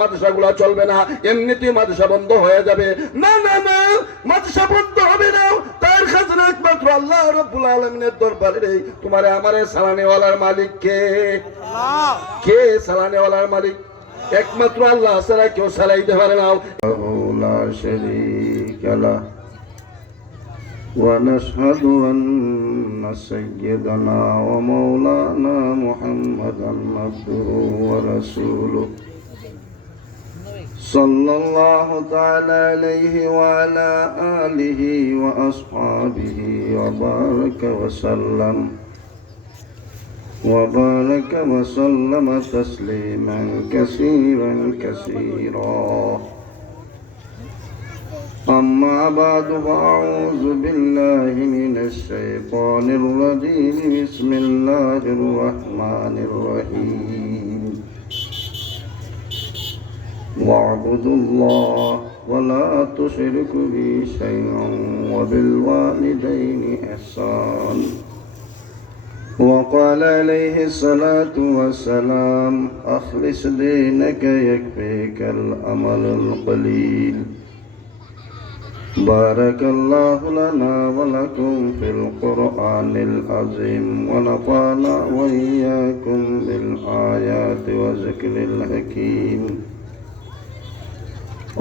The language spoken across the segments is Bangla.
মাদ্রাসাগুলো চলবে না, এমনিতেই মাদ্রাসা বন্ধ হয়ে যাবে। না না না, মাদ্রাসা বন্ধ হবে না। তার খাজনা একমাত্র আল্লাহ রাব্বুল আলামিনের দরবারে। তোমারে আমারে সালানেওয়ালার মালিক কে? কে সালানেওয়ালার মালিক? একমাত্র আল্লাহ ছাড়া কেউ সালাইতে পারে না। লা শারীকা লাহ ওয়া নাশহাদু আন্না সাইয়্যিদানা ওয়া মাওলানা মুহাম্মাদান আবদুহু ওয়া রাসূলুহু সাল্লাল্লাহু তাআলা আলাইহি ওয়া আলা আলিহি ওয়া আসহাবিহি ওয়া বারাকা ওয়া সাল্লাম وبارك وسلم تسليما كثيرا كثيرا. أما بعد فأعوذ بالله من الشيطان الرجيم. بسم الله الرحمن الرحيم. واعبدوا الله ولا تشركوا به شيئا وبالوالدين إحسانا. وقال عليه الصلاة والسلام أخلص دينك يكفيك الأمل القليل. بارك الله لنا ولكم في القرآن العظيم ونفعنا وإياكم بالآيات وذكر الحكيم.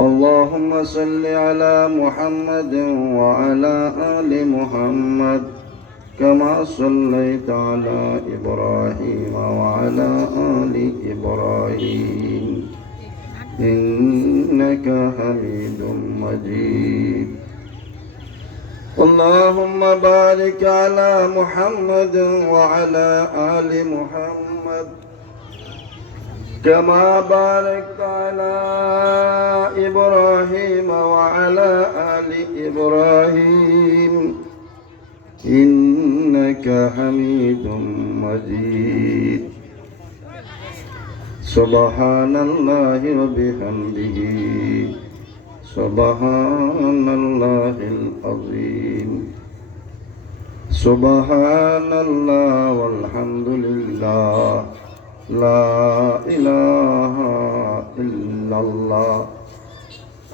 اللهم صل على محمد وعلى آل محمد كما صليت على إبراهيم وعلى آل إبراهيم إنك حميد مجيد. اللهم بارك على محمد وعلى آل محمد كما باركت على إبراهيم وعلى آل إبراهيم إنك حميد مجيد. سبحان الله وبحمده سبحان الله العظيم. سبحان الله والحمد لله لا إله إلا الله.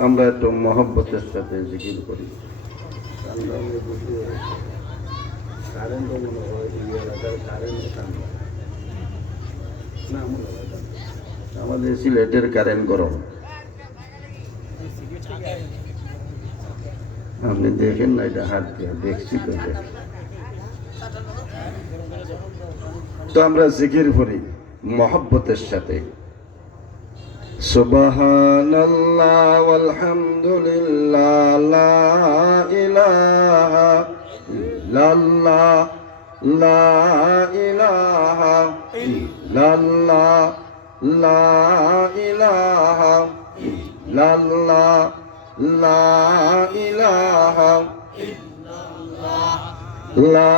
আমরা একটু মহব্বতের সাথে জিকির করি। আমাদের সিলেটের কারেন্ট গরম, আপনি দেখেন না? এটা হাত দিয়ে দেখছি তো আমরা জিকির করি মহব্বতের সাথে। সুবহানাল্লাহ ওয়ালহামদুলিল্লাহ লা ইলাহা ইল্লাল্লাহ লা ইলাহা ইল্লাল্লাহ লা ইলাহা ইল্লাল্লাহ লা ইলাহা ইল্লাল্লাহ লা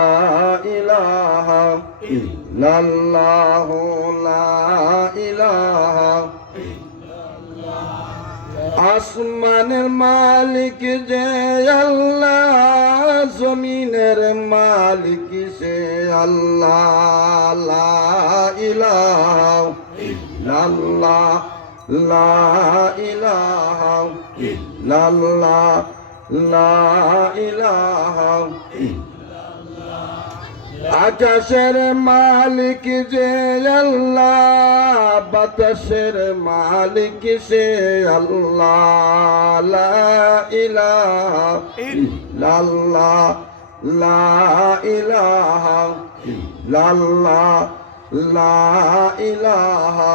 ইলাহা ইল্লাল্লাহ লা ইলাহা। আসমানের মালিক যে আল্লাহ, জমিনের মালিক সে আল্লাহ। লা ইলাহা ইল্লাল্লাহ লা ইলাহা ইল্লাল্লাহ লা ইলাহা। আকাশের মালিক যে আল্লাহ, বাতাসের মালিক সে আল্লাহ। লা ইলাহা ইল্লাল্লাহ লা ইলাহা ইল্লাল্লাহ লা ইলাহা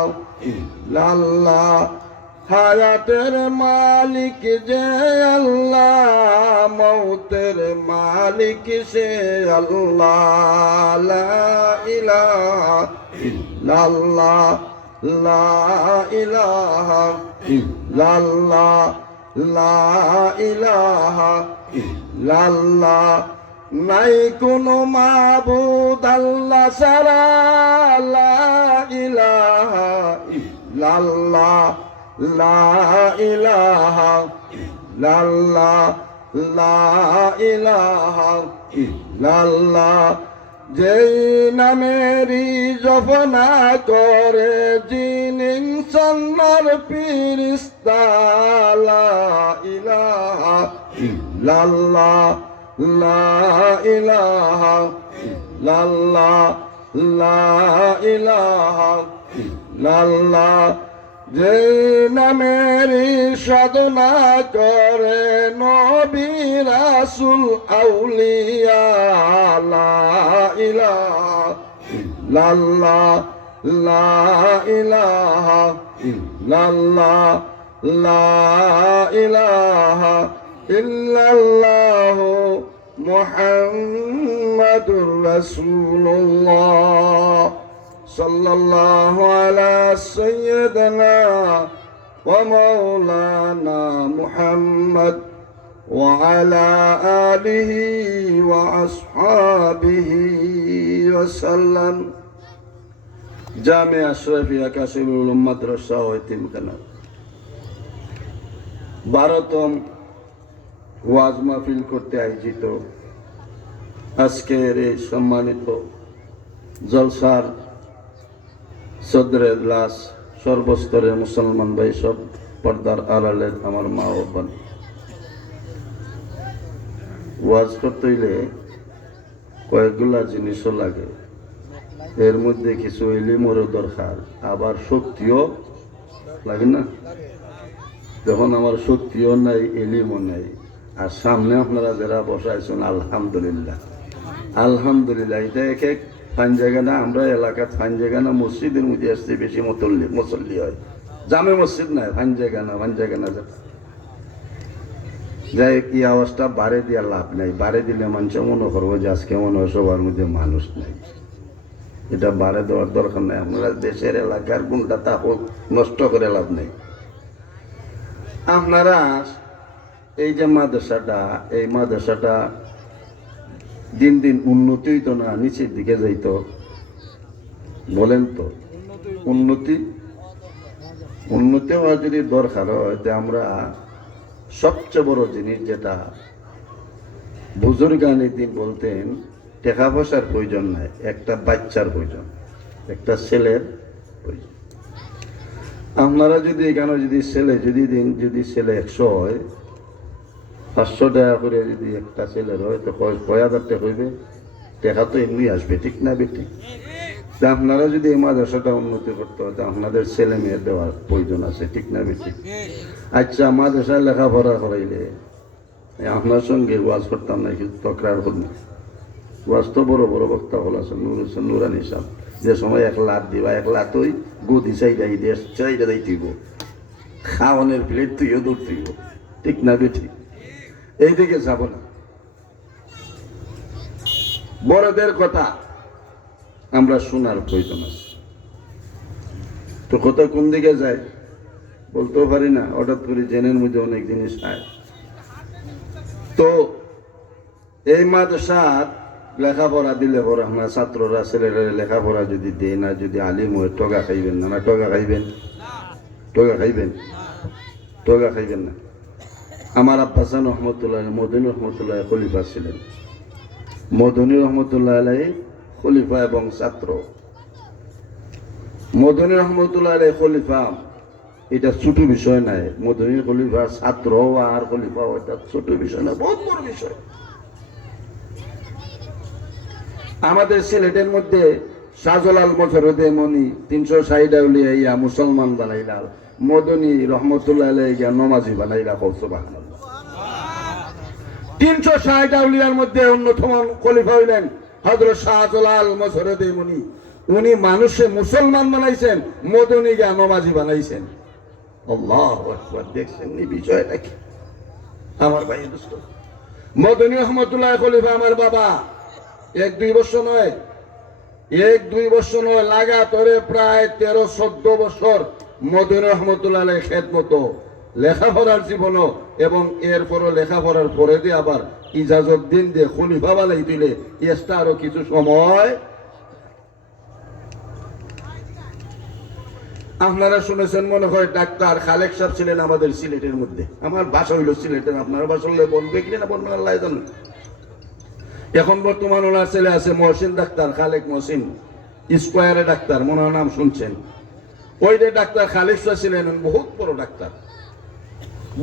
ইল্লাল্লাহ। হায়াতের মালিক যে আল্লাহ, মৌতের মালিক সে আল্লাহ। লা ইলাহা ইল্লাল্লাহ লা ইলাহা ইল্লাল্লাহ লা ইলাহা ইল্লাল্লাহ। নাই কোনো মাবুদ আল্লাহ ছাড়া। লা ইলাহা ইল্লাল্লাহ লা ইলাহা ইল্লাল্লাহ লা ইলাহা ইল্লাল্লাহ। যেই নামেরই জপনা করে জিনিন সন্নার ফিরিস্তা লা ইলাহা ইল্লাল্লাহ লা ইলাহা ইল্লাল্লাহ লা ইলাহা ইল্লাল্লাহ যেই নামেরই সাধনা করে নবী রাসূল আউলিয়া লা ইলাহা ইল্লাল্লাহ লা ইলাহা ইল্লাল্লাহ লা ইলাহা ইল্লাল্লাহ মুহাম্মাদুর রাসূলুল্লাহ সাল্লাল্লাহু আলা সাইয়্যিদিনা ওয়া মাওলানা মুহাম্মদ ওয়া আলা আলিহি ওয়া আসহাবিহি ওয়া সাল্লাম। জামিয়া আশরাফিয়া কাশিমুল উলুম মাদ্রাসা ও এতিমখানা 12তম ওয়াজ মাহফিল করতে আয়োজিত আজকের এই সম্মানিত জলসার সদরে ইজলাস সর্বস্তরের মুসলমান ভাই সব পর্দার আড়ালের আমার মা ও বোন, ওয়াজ করতে হইলে কয়েকগুলা জিনিসও লাগে। এর মধ্যে কিছু ইলমেরও দরকার, আবার শক্তিও লাগে না। যখন আমার শক্তিও নাই, ইলমও নাই, আর সামনে আপনারা যারা বসাইছেন আলহামদুলিল্লাহ আলহামদুলিল্লাহ, এটা এক এক ফাইন জায়গা না। আমরা এলাকার ফাইন জায়গা না, মসজিদের মধ্যে আসছে বেশি মুসল্লি হয়, জামে মসজিদ নাই, ফাইন জায়গা না, ফাইন জায়গা না। যাই কি আওয়াজটা বাড়ে দিয়ে লাভ নাই, বাড়ে দিলে মানুষ মনে করবো যে আজকে মনে হয় সবার মধ্যে মানুষ নাই। এটা বাড়ে দেওয়ার দরকার নাই। আপনারা দেশের এলাকার গুণটা তা নষ্ট করে লাভ নেই। আপনারা এই যে মাদ্রাসাটা, এই মাদ্রাসাটা দিন দিন উন্নতি হইতো না নিচের দিকে যাইতো? বলেন তো, উন্নতি হওয়ার যদি দরকার হয়, আমরা সবচেয়ে বড় জিনিস যেটা বুজুর্গানি দিন বলতেন, টাকা পয়সার প্রয়োজন নাই, একটা বাচ্চার প্রয়োজন, একটা ছেলের প্রয়োজন। আপনারা যদি এখানে যদি ছেলে যদি ছেলে 100 হয়, 500 টাকা করে যদি একটা ছেলের হয়, তো কয় হাজার টাকা হইবে? টাকা তো এমনি আসবে, ঠিক না বেটি? আপনারা যদি এই মাদ্রাসাটা উন্নতি করতে হয়, আপনাদের ছেলে মেয়ে দেওয়ার প্রয়োজন আছে, ঠিক না বেটি? আচ্ছা, মাদ্রাসায় লেখাপড়া করাইলে আপনার সঙ্গে ওয়াজ করতাম না, কিন্তু তকরার হল না। ওয়াজ তো বড় বড় বক্তা হল আছে, নুরানি সাহেব, যে সময় 1 লাখ দিবা, 1 লাখ তুই গদি চাইটা দিইব, খাওয়ানোর প্লেট তুইও দূর তুইব, ঠিক না বেটি? এইদিকে যাব না। বড়দের কথা আমরা শোনার প্রয়োজন আছে। তো কথা কোন দিকে যায় বলতেও পারি না, হঠাৎ করে জেনের মধ্যে অনেক জিনিস আয়। তো এই মাদ্রাসার লেখাপড়া দিলে পরে আমরা ছাত্ররা ছেলেরা লেখাপড়া যদি দেয় না, যদি আলিম হয়, টগা খাইবেন না? টগা খাইবেন? টগা খাইবেন না। আমার আব্বাসান রহমতুল্লাহ, মদনী রহমতুল্লাহ খলিফা ছিলেন। মদনী রহমতুল্লাহ আলাই খলিফা এবং ছাত্র। মদনী রহমতুল্লাহ আলাই খলিফা, এটা ছোট বিষয় নাই। মদনী খলিফা ছাত্র আর খলিফা, এটা ছোট বিষয় না, বহুত বড় বিষয়। আমাদের সিলেটের মধ্যে শাহজালাল মজরুদে মনি 360 আউলিয়া ইয়া মুসলমান বানাইলা, মদনী রহমতুল্লাহ আলাই ইয়া নমাজি বানাইলা। সুবহানাল্লাহ। 360 আউলিয়ার মধ্যে অন্যতম খলিফা হইলেন হযরত শাহজালাল মজরুদে মনি। উনি মানুষে মুসলমান বানাইছেন, মদনী ইয়া নমাজি বানাইছেন। আল্লাহু আকবার। দেখছেন এই বিষয়টা কি আমার ভাই দোস্ত? মদনী রহমতুল্লাহ খলিফা আমার বাবা 1-2 বছর নয়, 1-2 বছর নয়, লাগাতারে প্রায় 13-14 বছর মদনী রহমতুল্লাহ খেদমত, লেখাপড়ার জীবনও, এবং এরপরও লেখাপড়ার পরে দিয়ে আবার ইজাজত দিন দিয়ে খলিফা বানাই দিলে এসটা আরো কিছু সময়। আপনারা শুনেছেন মনে হয় ডাক্তার খালেক সাহেব ছিলেন আমাদের সিলেটের মধ্যে। আমার বাসা হইল সিলেটের, আপনারা বাসা হলে বলবে কিনা বলবেন আল্লাহ জানেন। এখন বর্তমান ওনার ছেলে আছে মহসিন ডাক্তার, খালেক মহসিন, স্কোয়ারে ডাক্তার, মনে হয় নাম শুনছেন। ওই যে ডাক্তার খালেক শাহ ছিলেন, বহুত বড় ডাক্তার,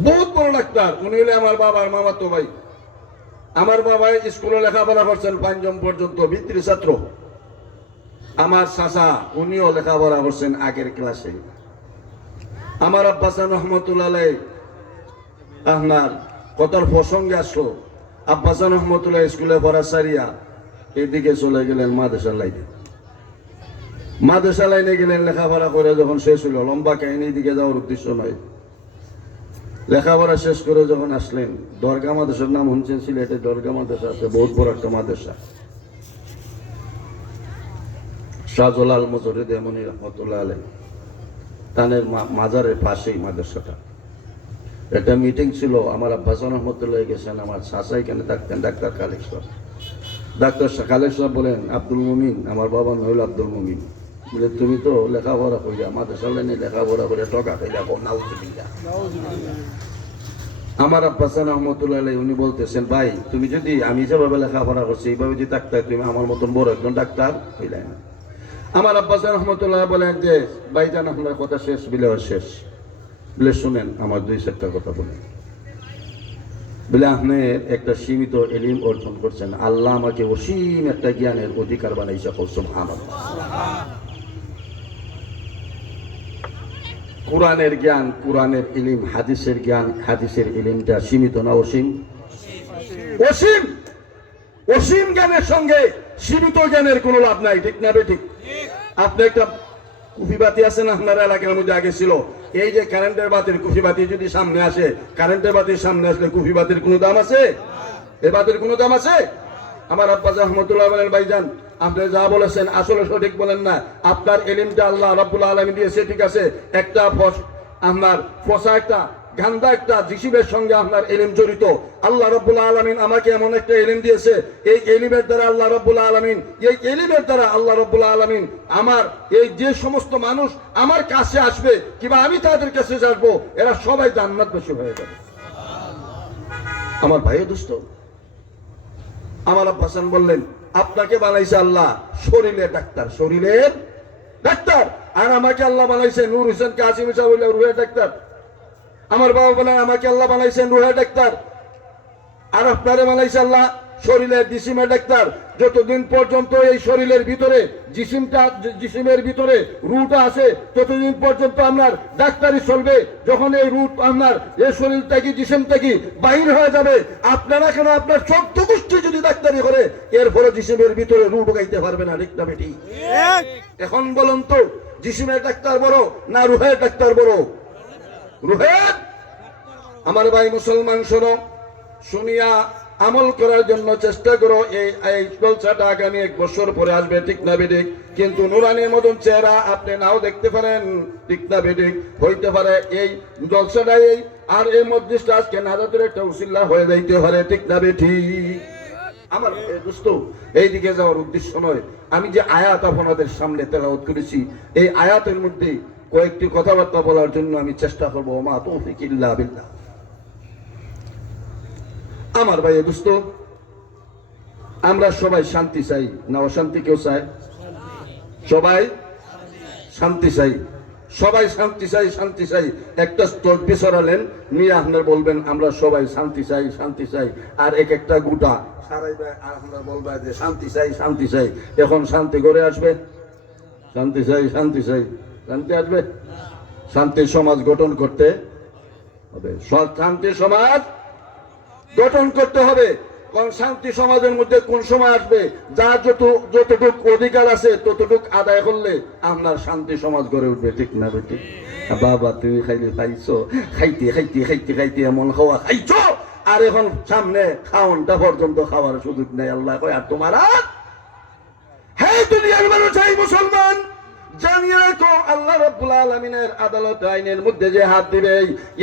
বহুত বড় ডাক্তার। উনি হলে আমার বাবার মামাতো ভাই। আমার বাবা স্কুলে লেখাপড়া করছেন পঞ্চম পর্যন্ত, ভিত্রি ছাত্র। আমার চাচা উনিও লেখাপড়া করছেন আগের ক্লাসে। আমার আব্বাসান রহমতুল্লাহ আপনার কথার প্রসঙ্গে আসলো, আব্বাসান রহমতুল্লাহ স্কুলে পড়া সারিয়া এদিকে চলে গেলেন মাদ্রাসা লাইনে। মাদ্রাসা লাইনে গেলেন লেখাপড়া করে, যখন শেষ হলো, লম্বা কাহিনী দিকে যাওয়ার উদ্দেশ্য নয়, লেখাপড়া শেষ করে যখন আসলেন, দরগা মাদ্রাসার নাম শুনছেন সিলেটে? দরগা মাদ্রাসা আছে, বহুত বড় একটা মাদ্রাসা, শাহজালাল মজরিদ এমনি রহমতুল্লাহ আলাই তানের মাজারের পাশেই মাদ্রাসাটা। একটা মিটিং ছিল, আমার আব্বাসান রহমতুল্লাহ গেছেন, আমার চাচা এখানে থাকতেন, ডাক্তার খালেক সাহেব। ডাক্তার খালেক সাহেব বলেন, আব্দুল মুমিন, আমার বাবা নইল আব্দুল মুমিন, বলে তুমি তো লেখাপড়া করিয়া মাদ্রাসা লাইনে লেখাপড়া করে টকা খাইলা, নাউজুবিল্লাহ। আমার আব্বাসান রহমতুল্লাহ আলাই উনি বলতেছেন, ভাই তুমি যদি আমি যেভাবে লেখাপড়া করছি এইভাবে যদি থাকতে, তুমি আমার মতন বড় একজন ডাক্তার হইলাই না। আমার আব্বাসান রহমতুল্লাহ বলেন যে, ভাইজান আপনার কথা শেষ বিলে শেষ, বলে শুনেন আমার দুই চারটা কথা বলেন। বলে আপনি একটা সীমিত এলিম অর্জন করছেন, আল্লাহ আমাকে অসীম একটা জ্ঞানের অধিকার বানাইছে। সুবহানাল্লাহ। কোরআনের জ্ঞান, কোরআনের ইলিম, হাদিসের জ্ঞান, হাদিসের ইলিমটা সীমিত না অসীম? অসীম। অসীম জ্ঞানের সঙ্গে সীমিত জ্ঞানের কোনো লাভ নাই, ঠিক না বেঠিক? আপনি একটা কুফিবাতি আছে না আপনার এলাকার মধ্যে, আগে ছিল, এই যে কারেন্টের বাতির কুফিবাতি যদি সামনে আসে, কারেন্টের বাতির সামনে আসলে কুফিবাতির কোনো দাম আছে? এ বাতির কোনো দাম আছে? আমার আব্বাস রহমতুল্লাহ বলেন, ভাইজান আপনি যা বলেছেন আসলে সঠিক বলেন না। আপনার এলিমটা আল্লাহ রাব্বুল আলামিন দিয়েছে, ঠিক আছে, একটা আপনার ফসা একটা গান্দা একটা জিসিমের সঙ্গে আপনার এলিম জড়িত। আল্লাহ রাব্বুল আলামিন আমাকে এমন একটা এলিম দিয়েছে, এই এলিমের দ্বারা আল্লাহ রাব্বুল আলামিন, এই এলিমের দ্বারা আল্লাহ রাব্বুল আলামিন আমার এই যে সমস্ত মানুষ আমার কাছে আসবে কিংবা আমি তাদের কাছে আসবো, এরা সবাই জান্নাতবাসী হয়ে যাবে। আমার ভাই দোস্ত, আমার আব্বাসান বললেন, আপনাকে বানাইছে আল্লাহ শরীরের ডাক্তার, শরীরের ডাক্তার, আর আমাকে আল্লাহ বানাইছে নূর হোসেন কাসিম সাহেব রুহের ডাক্তার। আমার বাবা বলেন, আমাকে আল্লাহ বানাইছেন রুহের ডাক্তার, আর আপনারে বানাইছে আল্লাহ শরীরের জিসিমের ডাক্তার। যতদিন পর্যন্ত এই শরীরের ভিতরে জিসিমের ভিতরে রুটা আছে, ততদিন পর্যন্ত আপনার ডাক্তারি চলবে। যখন এই রুট আপনার এই শরীর থেকে জিসিম থেকে বাহির হয়ে যাবে, আপনারা কেন আপনার 14 গোষ্ঠী যদি ডাক্তারি করে, এরপরে জিসিমের ভিতরে রু ঢুকাইতে পারবে না, ঠিক না বেটি? এখন বলুন তো, জিসিমের ডাক্তার বড় না রুহের ডাক্তার বড়? রুহের। আমার ভাই মুসলমান শোনো, শুনিয়া আমল করার জন্য চেষ্টা করো। এই জলসাটা আগামী 1 বছর পরে আসবে, ঠিক না বেঠিক? কিন্তু নুরানির মতন চেহারা আপনি নাও দেখতে পারেন, ঠিক না বেঠিক? হইতে পারে এই জলসাটাই আর এই মজলিসটা আজকে নাজাতের একটা উসিলা হয়ে যাইতে পারে, ঠিক না বেঠিক? আমার দোস্ত, এইদিকে যাওয়ার উদ্দেশ্য নয়। আমি যে আয়াত আপনাদের সামনে তেলাওয়াত করেছি, এই আয়াতের মধ্যে কয়েকটি কথাবার্তা বলার জন্য আমি চেষ্টা করবো। মা তৌফিক ইল্লা বিল্লাহ। আমার ভাই দোস্ত, আমরা সবাই শান্তি চাই না অশান্তি কেউ চায়? সবাই শান্তি চাই, সবাই শান্তি চাই, শান্তি চাই। একটা তসবিহ সরালেন নিয়ে আপনার বলবেন আমরা সবাই শান্তি চাই, শান্তি চাই, আর এক একটা গোটা সারাইবে আর আপনার বলবে যে শান্তি চাই, শান্তি চাই। এখন শান্তি করে আসবে? শান্তি চাই, শান্তি চাই, শান্তি আসবে? শান্তির সমাজ গঠন করতে হবে, শান্তির সমাজ গঠন করতে হবে। কারণ শান্তি সমাজের মধ্যে কোন সময় আসবে, যার যতটুক অধিকার আছে ততটুক আদায় করলে আপনার শান্তি সমাজ গড়ে উঠবে, ঠিক না বেটি? বাবা তুমি খাইলে খাইছো, খাইতে খাইতে খাইতে খাইতে এমন খাওয়া খাইছো, আর এখন সামনে খাওয়ানটা পর্যন্ত খাওয়ার সুযোগ নেই। আল্লাহ কয় আর তোমার হে দুনিয়ার মানুষ, এই মুসলমান, জানিয়ে রাখো আল্লাহ রাব্বুল আলামিনের আদালত আইনের মধ্যে যে হাত দিবে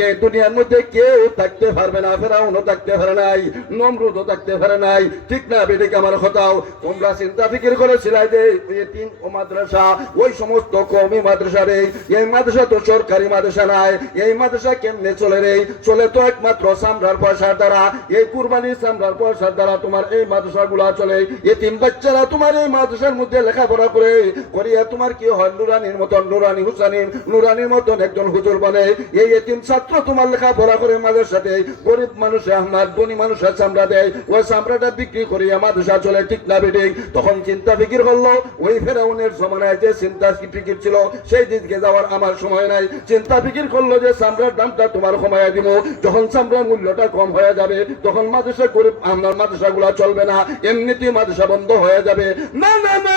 এই দুনিয়ার মধ্যে কেউ থাকতে পারবে না। ফেরাউনও থাকতে পারে নাই, নমরুদও থাকতে পারে নাই। ঠিক না বেঠিক আমার কথাও? তোমরা চিন্তা ফিকির করেছিলে যে এতিম ও মাদ্রাসা, ওই সমস্ত কওমি মাদ্রাসা রে, এই মাদ্রাসা তো সরকারি মাদ্রাসা নাই। এই মাদ্রাসা কেমনে চলে রে? চলে তো একমাত্র চামড়ার পয়সার দ্বারা। এই কুরবানির চামড়ার পয়সার দ্বারা তোমার এই মাদ্রাসা গুলা চলে। এতিম বাচ্চারা তোমার এই মাদ্রাসার মধ্যে লেখাপড়া করে করিয়া তোমার কি হয়, নুরানির মতন, নুরানি হুসাইন নুরানির মতন একজন হুজুর বনে। এই এতিম ছাত্র তোমার লেখাপড়া করে মাদ্রাসাতে গরিব মানুষে আমার ধনী মানুষের চামড়া দেয়, ওই চামড়াটা বিক্রি করিয়া মাদ্রাসা চলে। ঠিক না বেঠিক? তখন চিন্তা ফিকির করলো ওই ফেরাউনের জমানায় যে চিন্তা ফিকির ছিল সেই দিকে যাওয়ার আমার সময় নাই। চিন্তা ফিকির করলো যে চামড়ার দামটা তোমার কমাইয়া দিব, যখন চামড়ার মূল্যটা কম হয়ে যাবে তখন মাদ্রাসা গরিব আমার মাদ্রাসা গুলা চলবে না, এমনিতেই মাদ্রাসা বন্ধ হয়ে যাবে। না না না,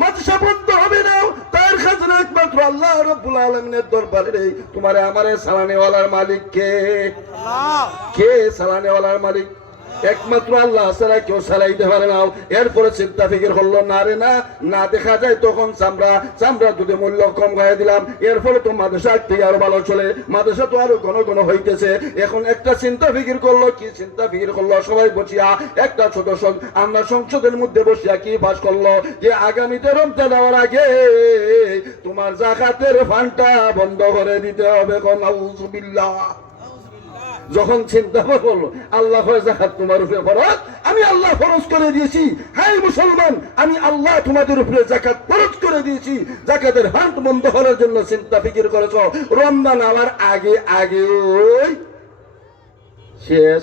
মাদ্রাসা বন্ধ হবে না, তার খাজনা একমাত্র আল্লাহ রাব্বুল আলামিনের দরবারে। তোমারে আমারে সালানেওয়ালার মালিক কে? কে সালানেওয়ালার মালিক? একমাত্র আল্লাহ ছাড়া কেউ চালাইতে পারে না। এরপরে চিন্তা ফিকির করলো না রে না, না দেখা যায় তখন চামড়া যদি মূল্য কম গায়ে দিলাম, এর ফলে তো মাদ্রাসা থেকে আরো ভালো চলে, মাদ্রাসা তো আরো ঘন ঘন হইতেছে। এখন একটা চিন্তা ফিকির করলো, কি চিন্তা ফিকির করলো? সবাই বসিয়া একটা ছোট আমরা সংসদের মধ্যে বসিয়া কি পাস করলো যে আগামীতে রমজান দেওয়ার আগে তোমার যাকাতের ফান্ডটা বন্ধ করে দিতে হবে। নাউযুবিল্লাহ। যখন চিন্তা করলো আল্লাহ যাকাত তোমার উপরে ফরজ, আমি আল্লাহ ফরজ করে দিয়েছি। হ্যাঁ মুসলমান, আমি আল্লাহ তোমাদের উপরে যাকাত ফরজ করে দিয়েছি। যাকাতের হাত বন্ধ করার জন্য চিন্তা ফিকির করেছ, রমজান আমার আগে আগে ওই শেষ।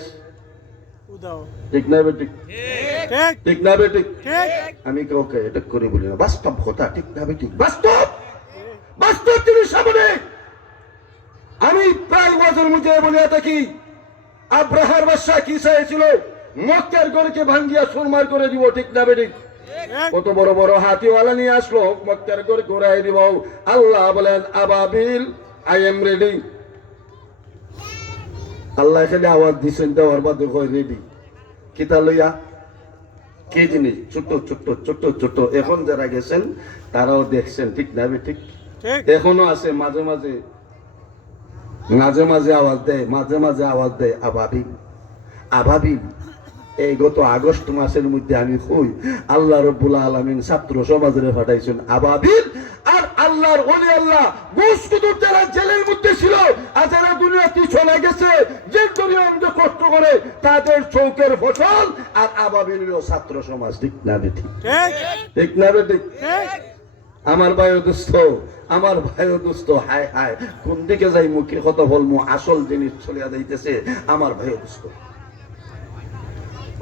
ঠিক না বেঠিক? ঠিক না বেঠিক? আমি কাউকে এটা করে বলি না, বাস্তব কথা। ঠিক না বেঠিক? বাস্তব, বাস্তব তিনি সামনে। আমি প্রায় ওয়াজের মধ্যে বলিয়া থাকি, আব্রাহার বাদশা কি চাইছিল? মক্কার গড়কে ভাঙ্গিয়া সুরমার করে দিব। ঠিক না বেঠিক? কত বড় বড় হাতিওয়ালা নিয়ে আসলো, মক্কার গড় ঘুরাই দিব। আল্লাহ বলেন আবাবিল আই এম রেডি। আল্লাহ এখানে আওয়াজ দিচ্ছেন, দেওয়ার বাদে কয় রেডি। কিতা লইয়া? কি জিনিস? ছোট্ট ছোট্ট ছোট্ট ছোট্ট। এখন যারা গেছেন তারাও দেখছেন। ঠিক না বেঠিক? এখনো আছে, মাঝে মাঝে মাঝে মাঝে আওয়াজ দেয়, মাঝে মাঝে আওয়াজ দেয় আবাবিল আবাবিল। এই গত আগস্ট মাসের মধ্যে আমি কই আল্লাহ রাব্বুল আলামিন ছাত্র সমাজের পাঠাইছেন আবাবিল। আর আল্লাহর ওলি আল্লাহ গুসকুতুব যারা জেলের মধ্যে ছিল আর যারা দুনিয়াতে চলে গেছে, যে দুনিয়াতে কষ্ট করে তাদের চৌকের ফসল। আর আবাবিল হলো ছাত্র সমাজ। ঠিক না বেঠিক? ঠিক না বেঠিক? আমার ভাই দোস্ত, আমার ভাই দোস্ত, হায় হায় কোন দিকে যাই মুখে কত বলবো, আসল জিনিস চলিয়া যাইতেছে আমার ভাই দোস্ত।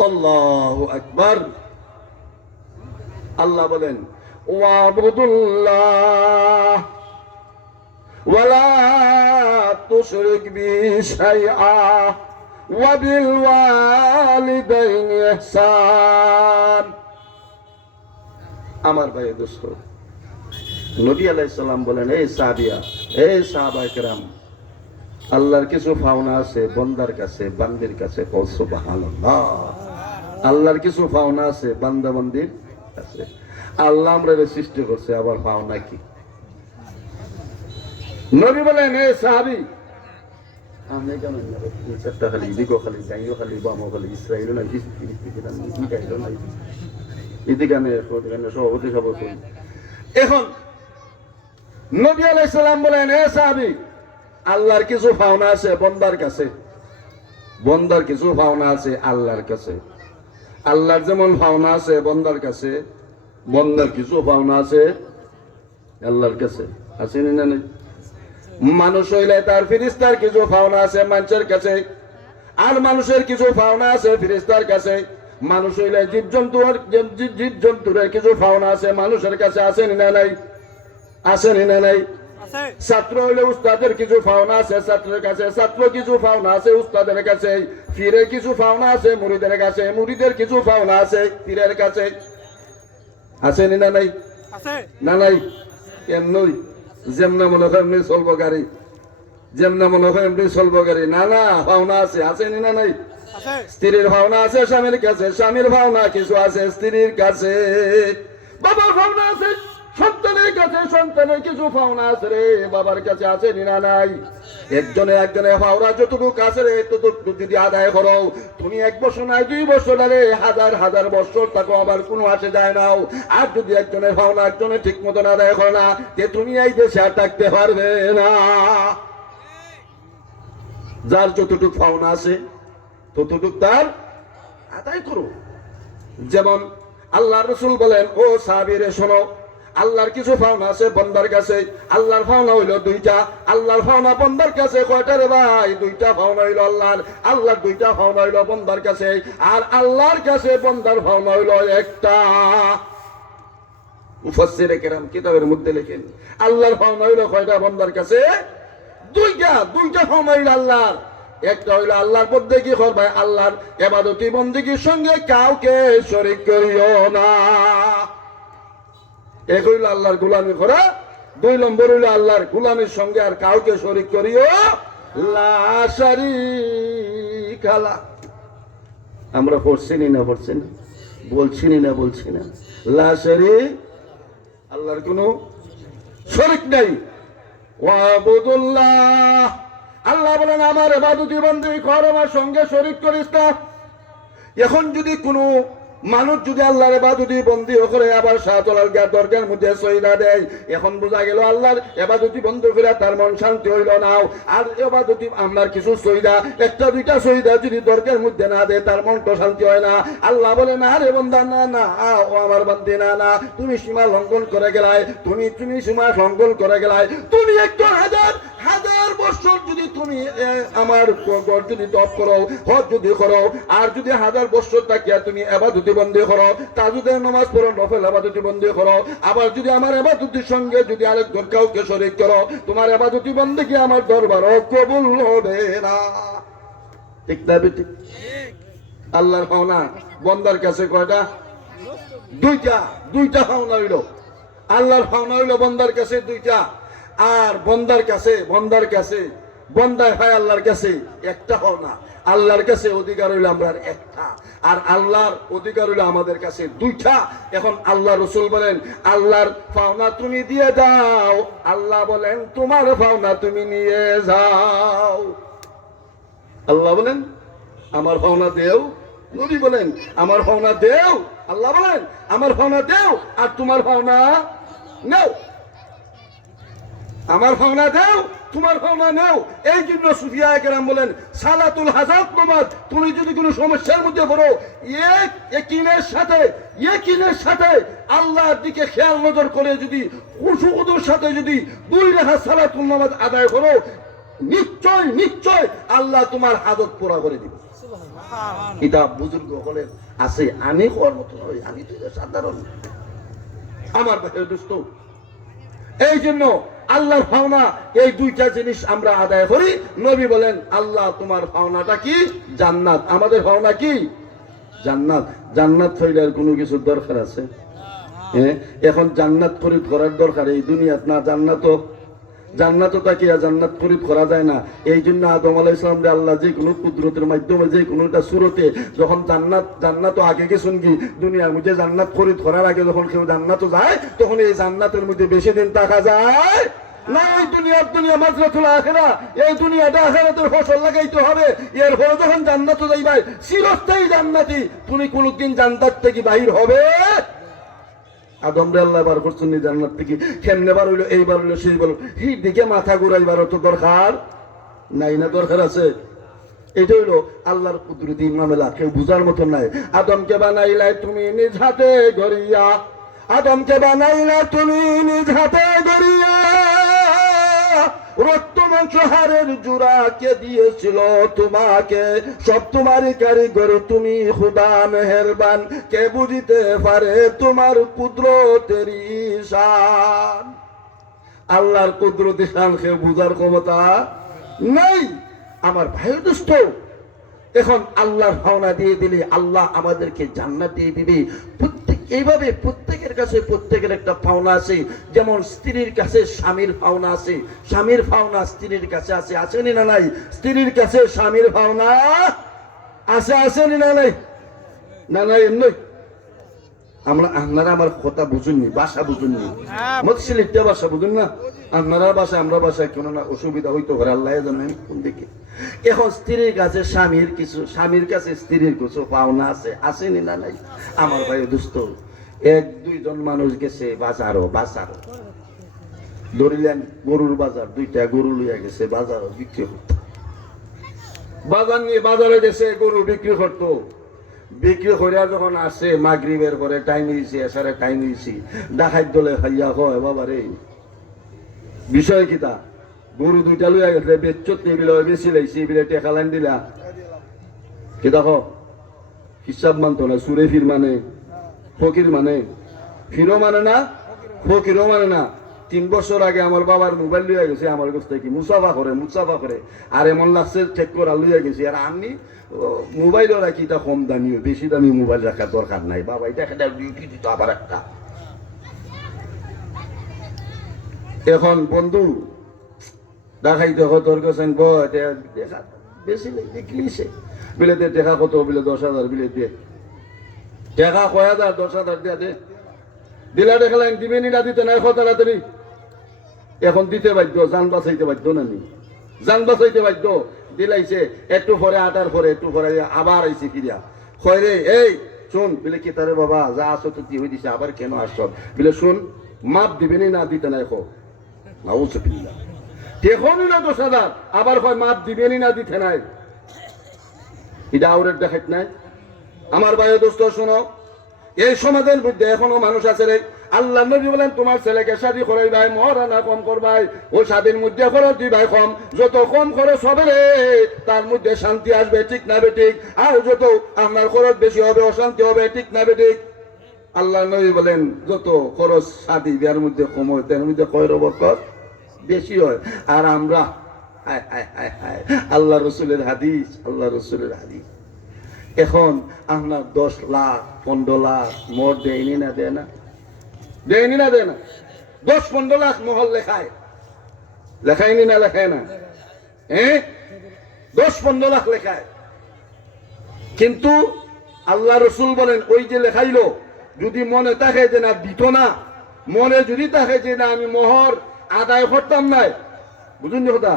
আল্লাহু আকবার। আল্লাহ বলেন ওয়াবুদুল্লাহ ওয়ালা তুশরিক বিহি শাইআ ওয়া বিল ওয়ালিদাইনি ইহসান। আমার ভাই দোস্ত, নবী আলাইহিস সালাম বলেন, এই সাহাবিয়া, এই সাহাবায়ে কেরাম, আল্লাহর কিছু পাওনা আছে বান্দার কাছে, বান্দির কাছে। সুবহানাল্লাহ। আল্লাহর কিছু পাওনা আছে বান্দা বান্দির কাছে। আল্লাহ আমরারে সৃষ্টি করছে, আবার পাওনা কি? নবী বলেন, এই সাহাবী, আমি কেন চারটা খালি দিগো খালি যাইও খালি বামো খালি ইসরায়েল না এদিকে সভাপতি সব। এখন নবী আলাইহিস সালাম বলেন, এ সাহাবী, আল্লাহর কিছু পাওনা আছে বন্দার কাছে, বন্দার কিছু পাওনা আছে আল্লাহর কাছে। আল্লাহর যেমন পাওনা আছে বন্দার কাছে, বন্দার কিছু পাওনা আছে আল্লাহর কাছে। আছে না নেই? মানুষ হইলে তার ফেরেশতার কিছু পাওনা আছে মানুষের কাছে, আর মানুষের কিছু পাওনা আছে ফেরেশতার কাছে। মানুষ হইলে জীবজন্তুর কিছু পাওনা আছে মানুষের কাছে। আছে না নাই? আছে না নাই? ছাত্র হইলে উস্তাদের কিছু পাওনা আছে ছাত্রের কাছে, ছাত্র কিছু পাওনা আছে উস্তাদের কাছে। পীরের কিছু পাওনা আছে মুরিদের কাছে, মুরিদের কিছু পাওনা আছে পীরের কাছে। আছে না নাই? না নাই? এমনই যেমন মনে হয় এমনি চলবো গাড়ি, যেমন মনে হয় এমনি চলবো গাড়ি। না না, পাওনা আছে। আছে না নাই? স্ত্রীর ভাওনা আছে স্বামীর কাছে, স্বামীর ভাওনা কিছু আছে স্ত্রীর কাছে, বাবার ভাওনা আছে সন্তানের কাছে সন্তানের কিছু পাওনা আছে রে, বাবার কাছে আছে না নাই? একজনে পাওনা যতটুকু আছে রে ততটুকু যদি আদায় করো, তুমি 1 বছর নাই 2 বছর আরে হাজার বছর থাকো, আবার কোনো আসে যায় নাও। আর যদি একজনের পাওনা একজনের ঠিক মতন আদায় করে না, তে তুমি এই দেশে আর থাকতে পারবে না। যার যতটুকু পাওনা আছে ততটুকু তার আদায় করো। যেমন আল্লাহ রসুল বলেন, ও সাহাবীরে শোনো, আল্লাহর কিছু পাওনা আছে বন্দার কাছে। আল্লাহর পাওনা হইল 2টা। আল্লাহর পাওনা বন্দার কাছে কয়টা রে ভাই? 2টা পাওনা হইল আল্লাহর। আল্লাহর 2টা পাওনা হইল বন্দার কাছে, আর আল্লাহর কাছে বন্দার পাওনা হইল একটা। মুফাসসিরে কেরাম কিতাবের মধ্যে লেখেন, আল্লাহর পাওনা হইল কয়টা বন্দার কাছে? 2টা পাওনা হইল আল্লাহর। একটা হইল আল্লাহর মধ্যে কি করবে, আল্লাহর ইবাদতি বন্দেগীর সঙ্গে কাউকে শরীক করিও না। এক হইল আল্লাহর গোলামি করা, 2 নম্বর হইল আল্লাহর গোলামির সঙ্গে আর কাউকে শরীক করিও লা শারীকা লা। আমরা পড়ছি না বলছি না লা শারীক, আল্লাহর কোনো শরীক নাই। ওয়াবুদুল্লাহ, আল্লাহ বলেন আমার ইবাদতি বন্দেগী কর, আমার সঙ্গে শরীক করিস না। এখন যদি কোনো মানুষ যদি আল্লাহর ইবাদতি বন্দি করে আবার শাহতলার দরগার মধ্যে সজদা দেয়, এখন বোঝা গেল আল্লাহর ইবাদতি বন্ধ করে তার মন শান্তি হইল না। আর ইবাদতি আমার কিছু সজদা, 1-2টা সজদা যদি দরগার মধ্যে না দেয় তার মন তো শান্তি হয় না। আল্লাহ বলে না রে বান্দা, না ও আমার বান্দি, না তুমি সীমা লঙ্ঘন করে গেলাই, তুমি সীমা লঙ্ঘন করে গেলাই। তুমি 1,000 বছর যদি তুমি আমার যদি তপ করো, হজ যদি করো, আর যদি 1000 বছর থাকিয়া তুমি ইবাদতি বন্দী করো, তাজুদের নামাজ পড়ো, নফল ইবাদতি বন্দী করো, আবার যদি আমার ইবাদতির সঙ্গে যদি আরেকজন কাউকে শরীক করো, তোমার ইবাদতি বন্দেগী আমার দরবারও কবুল হবে না। ঠিক না বেটি? আল্লাহর পাওনা বন্দার কাছে কয়টা? 2টা পাওনা হইল আল্লাহর পাওনা হইল বন্দার কাছে 2টা। আর বন্দার কাছে বন্দায় হয় আল্লাহর কাছে একটা পাওনা। আল্লাহর কাছে অধিকার হইল আমরা একটা, আর আল্লাহর অধিকার হইল আমাদের কাছে 2টা। এখন আল্লাহ রসুল বলেন আল্লাহর পাওনা তুমি দিয়ে দাও, আল্লাহ বলেন তোমার পাওনা তুমি নিয়ে যাও। আল্লাহ বলেন আমার পাওনা দেও, নবী বলেন আমার পাওনা দেও, আল্লাহ বলেন আমার পাওনা দেও, আর তোমার পাওনা নেও। আমার পাওনা দেও, তোমার পাওনা নেও। এই জন্য সুফিয়ায়ে কেরাম বলেন সালাতুল হাজাত নামাজ তুমি যদি কোনো সমস্যার মধ্যে পড়ো, ইয়াকিনের সাথে আল্লাহর দিকে খেয়াল নজর করে যদি খুশুউর সাথে যদি 2 রাকাত সালাতুল নামাজ আদায় করো, নিশ্চয় আল্লাহ তোমার হাজত পুরা করে দিবে। এটা বুজুর্গ বলেন আছে, আমি হওয়ার মতো নই, আমি তো সাধারণ। আমার দোস্ত, এই জন্য আল্লাহর পাওনা এই 2টা জিনিস আমরা আদায় করি। নবী বলেন আল্লাহ তোমার পাওনাটা কি? জান্নাত। আমাদের পাওনা কি? জান্নাত হইলে আর কোনো কিছুর দরকার আছে? এখন জান্নাত খরিদ করার দরকার এই দুনিয়াত না। জান্নাতও তাকিয়া জান্নাত খরিদ করা যায় না। এই জন্য আদম আলাইহিস সালাম রে আল্লাহ যে কোনো কুদরতের মাধ্যমে যে কোনোটা সুরতে যখন জান্নাত আগে গেছেন কি দুনিয়ার মধ্যে জান্নাত খরিদ করার আগে যখন কেউ জান্নাতও যায়, তখন এই জান্নাতের মধ্যে বেশি দিন থাকা যায় না। এই দুনিয়া মাজরাতুল আখিরা, এই দুনিয়াটা আখিরাতের ফসল লাগাইতে হবে। এরপরে যখন জান্নাতও যাইবাই, চিরস্থায়ী জান্নাতি, তুমি কোনদিন জান্নাত থেকে বাহির হবে। আদম রে আল্লাহ বার করছেন জান্নাত থেকে, কেমনে বার হইলো, এইবার হইলো সেইবার, এই দিকে মাথা ঘুরাইবার তো দরকার নাই, না দরকার আছে? এটা হইলো আল্লাহর কুদরতি মামলা, কেউ বুঝার মতো নাই। আদমকে বানাইলাই তুমি নিজ হাতে গড়িয়া, রক্ত মাংস হাড়ের জোড়া কে দিয়েছিল তোমাকে, সব তোমারই কারিগর তুমি খুদা মেহেরবান, কে বুঝিতে পারে তোমার কুদরতের শান। আল্লাহর কুদরতের শান কেউ বুঝার ক্ষমতা নাই। আমার ভাই দোস্ত, এখন আল্লাহর পাওনা দিয়ে দিলে আল্লাহ আমাদেরকে জান্নাত দিয়ে দিবে। এইভাবে প্রত্যেকের কাছে প্রত্যেকের একটা পাওনা আছে। যেমন স্ত্রীর কাছে স্বামীর পাওনা আছে, স্বামীর পাওনা স্ত্রীর কাছে আছে, আসেনি না নাই? স্ত্রীর কাছে স্বামীর পাওনা আছে, আসেনি না নাই? না নাই এমনি আপনারা আমার কথা বুঝুননি, ভাষা বুঝুননি, মত সিলেটটা ভাষা বুঝুন না, আপনারা ভাষা আমরা ভাষায় কোনো না অসুবিধা হইতে পারে, আল্লাহ জানেন কোন দিকে। এখন স্ত্রীর কাছে স্বামীর কিছু, স্বামীর কাছে স্ত্রীর কিছু পাওনা আছে, আসেনি না নাই? আমার ভাই দুস্থ, এক দুইজন মানুষ গেছে বাজারও ধরিলেন গরুর বাজার, দুইটা গরু লইয়া গেছে বাজারও বিক্রি করতে, বাজার নিয়ে বাজারে গেছে গরু বিক্রি করতো। বিক্রি করিয়া যখন আসে মাগরিবের পরে টাইম হয়েছে, এসারে টাইম হয়েছি, ডাকাত দলে খাইয়া হয় বাবা রে, বিষয় কিতা গরু দুইটা লইয়া গেছে বেচত বিলে বেশি লাইছি বিলে টেকা লাইন দিলা কি দেখো হিসাব মানতো না, সুরে ফির মানে ফকির মানে ফিরো মানে না, ফকিরও মানে না। 3 বছর আগে আমার বাবার মোবাইল লইয়া গেছে আমার কাছ থেকে, মুসাফা করে আর এমন লাগছে চেক করা লইয়া গেছি। আর আমি মোবাইল রাখি, এটা কম দামিও, বেশি দামি মোবাইল রাখার দরকার নাই বাবা, এটা ডিউটি দিত আবার একটা। এখন বন্ধু দেখাইতে তোর কাছে দেখা বেশি দেখলিছে বিলে দে, দেখা কত বিলে 10,000 বিলে দে, দেখা 1000 10,000 দিয়া দে, দিলা দেখালেন দিবেনি না দিতে নাই তাড়াতাড়ি। এখন দিতে বাধ্য, জান বাঁচাইতে বাধ্য না নি, জান বাঁচাইতে বাধ্য। দিলাইছে একটু পরে, আটার পরে একটু পরে আবার আইছে ফিরিয়া, কয় রে এই শুন বিলে কি তারে বাবা যা আসো তো কি হয়ে দিছে, আবার কেন আসছ বিলে শুন, মাপ দিবেনি না দিতে নাই খো নাউজুবিল্লাহ, দেখনি না 10,000 আবার কয় মাপ দিবেনি না দিতে নাই, এটা আউরের দেখাত নাই। আমার ভাই দোস্ত শোনো, এই সমাজের মধ্যে এখনো মানুষ আছে রে, আল্লাহ নবী বলেন তোমার ছেলেকে শাদী করাই ভাই মহারানা কম করবাই, ও শাদীর মধ্যে খরচ দিবাই কম, যত কম খরচ হবে রে তার মধ্যে শান্তি আসবে, ঠিক না বেঠিক? আর যত আপনার খরচ বেশি হবে অশান্তি হবে, ঠিক না বেঠিক? আল্লাহ নবী বলেন যত খরচ শাদী বিয়ার মধ্যে কম হয় তার মধ্যে খয়র বরকত বেশি হয়। আর আমরা আল্লাহ রসুলের হাদিস, আল্লাহ রসুলের হাদিস, এখন আপনার 10 লাখ 15 লাখ মোট দেয়নি না, দেয় না, দেয়নি না, দেয় না, 10-15 লাখ মহল লেখায়নি না, লেখায় না, 10-15 লাখ লেখায়। কিন্তু আল্লাহ রসুল বলেন ওই যে লেখাইলো যদি মনে থাকে যে না দিত না, মনে যদি থাকে যে না আমি মোহর আদায় করতাম নাই, বুঝুন কথা,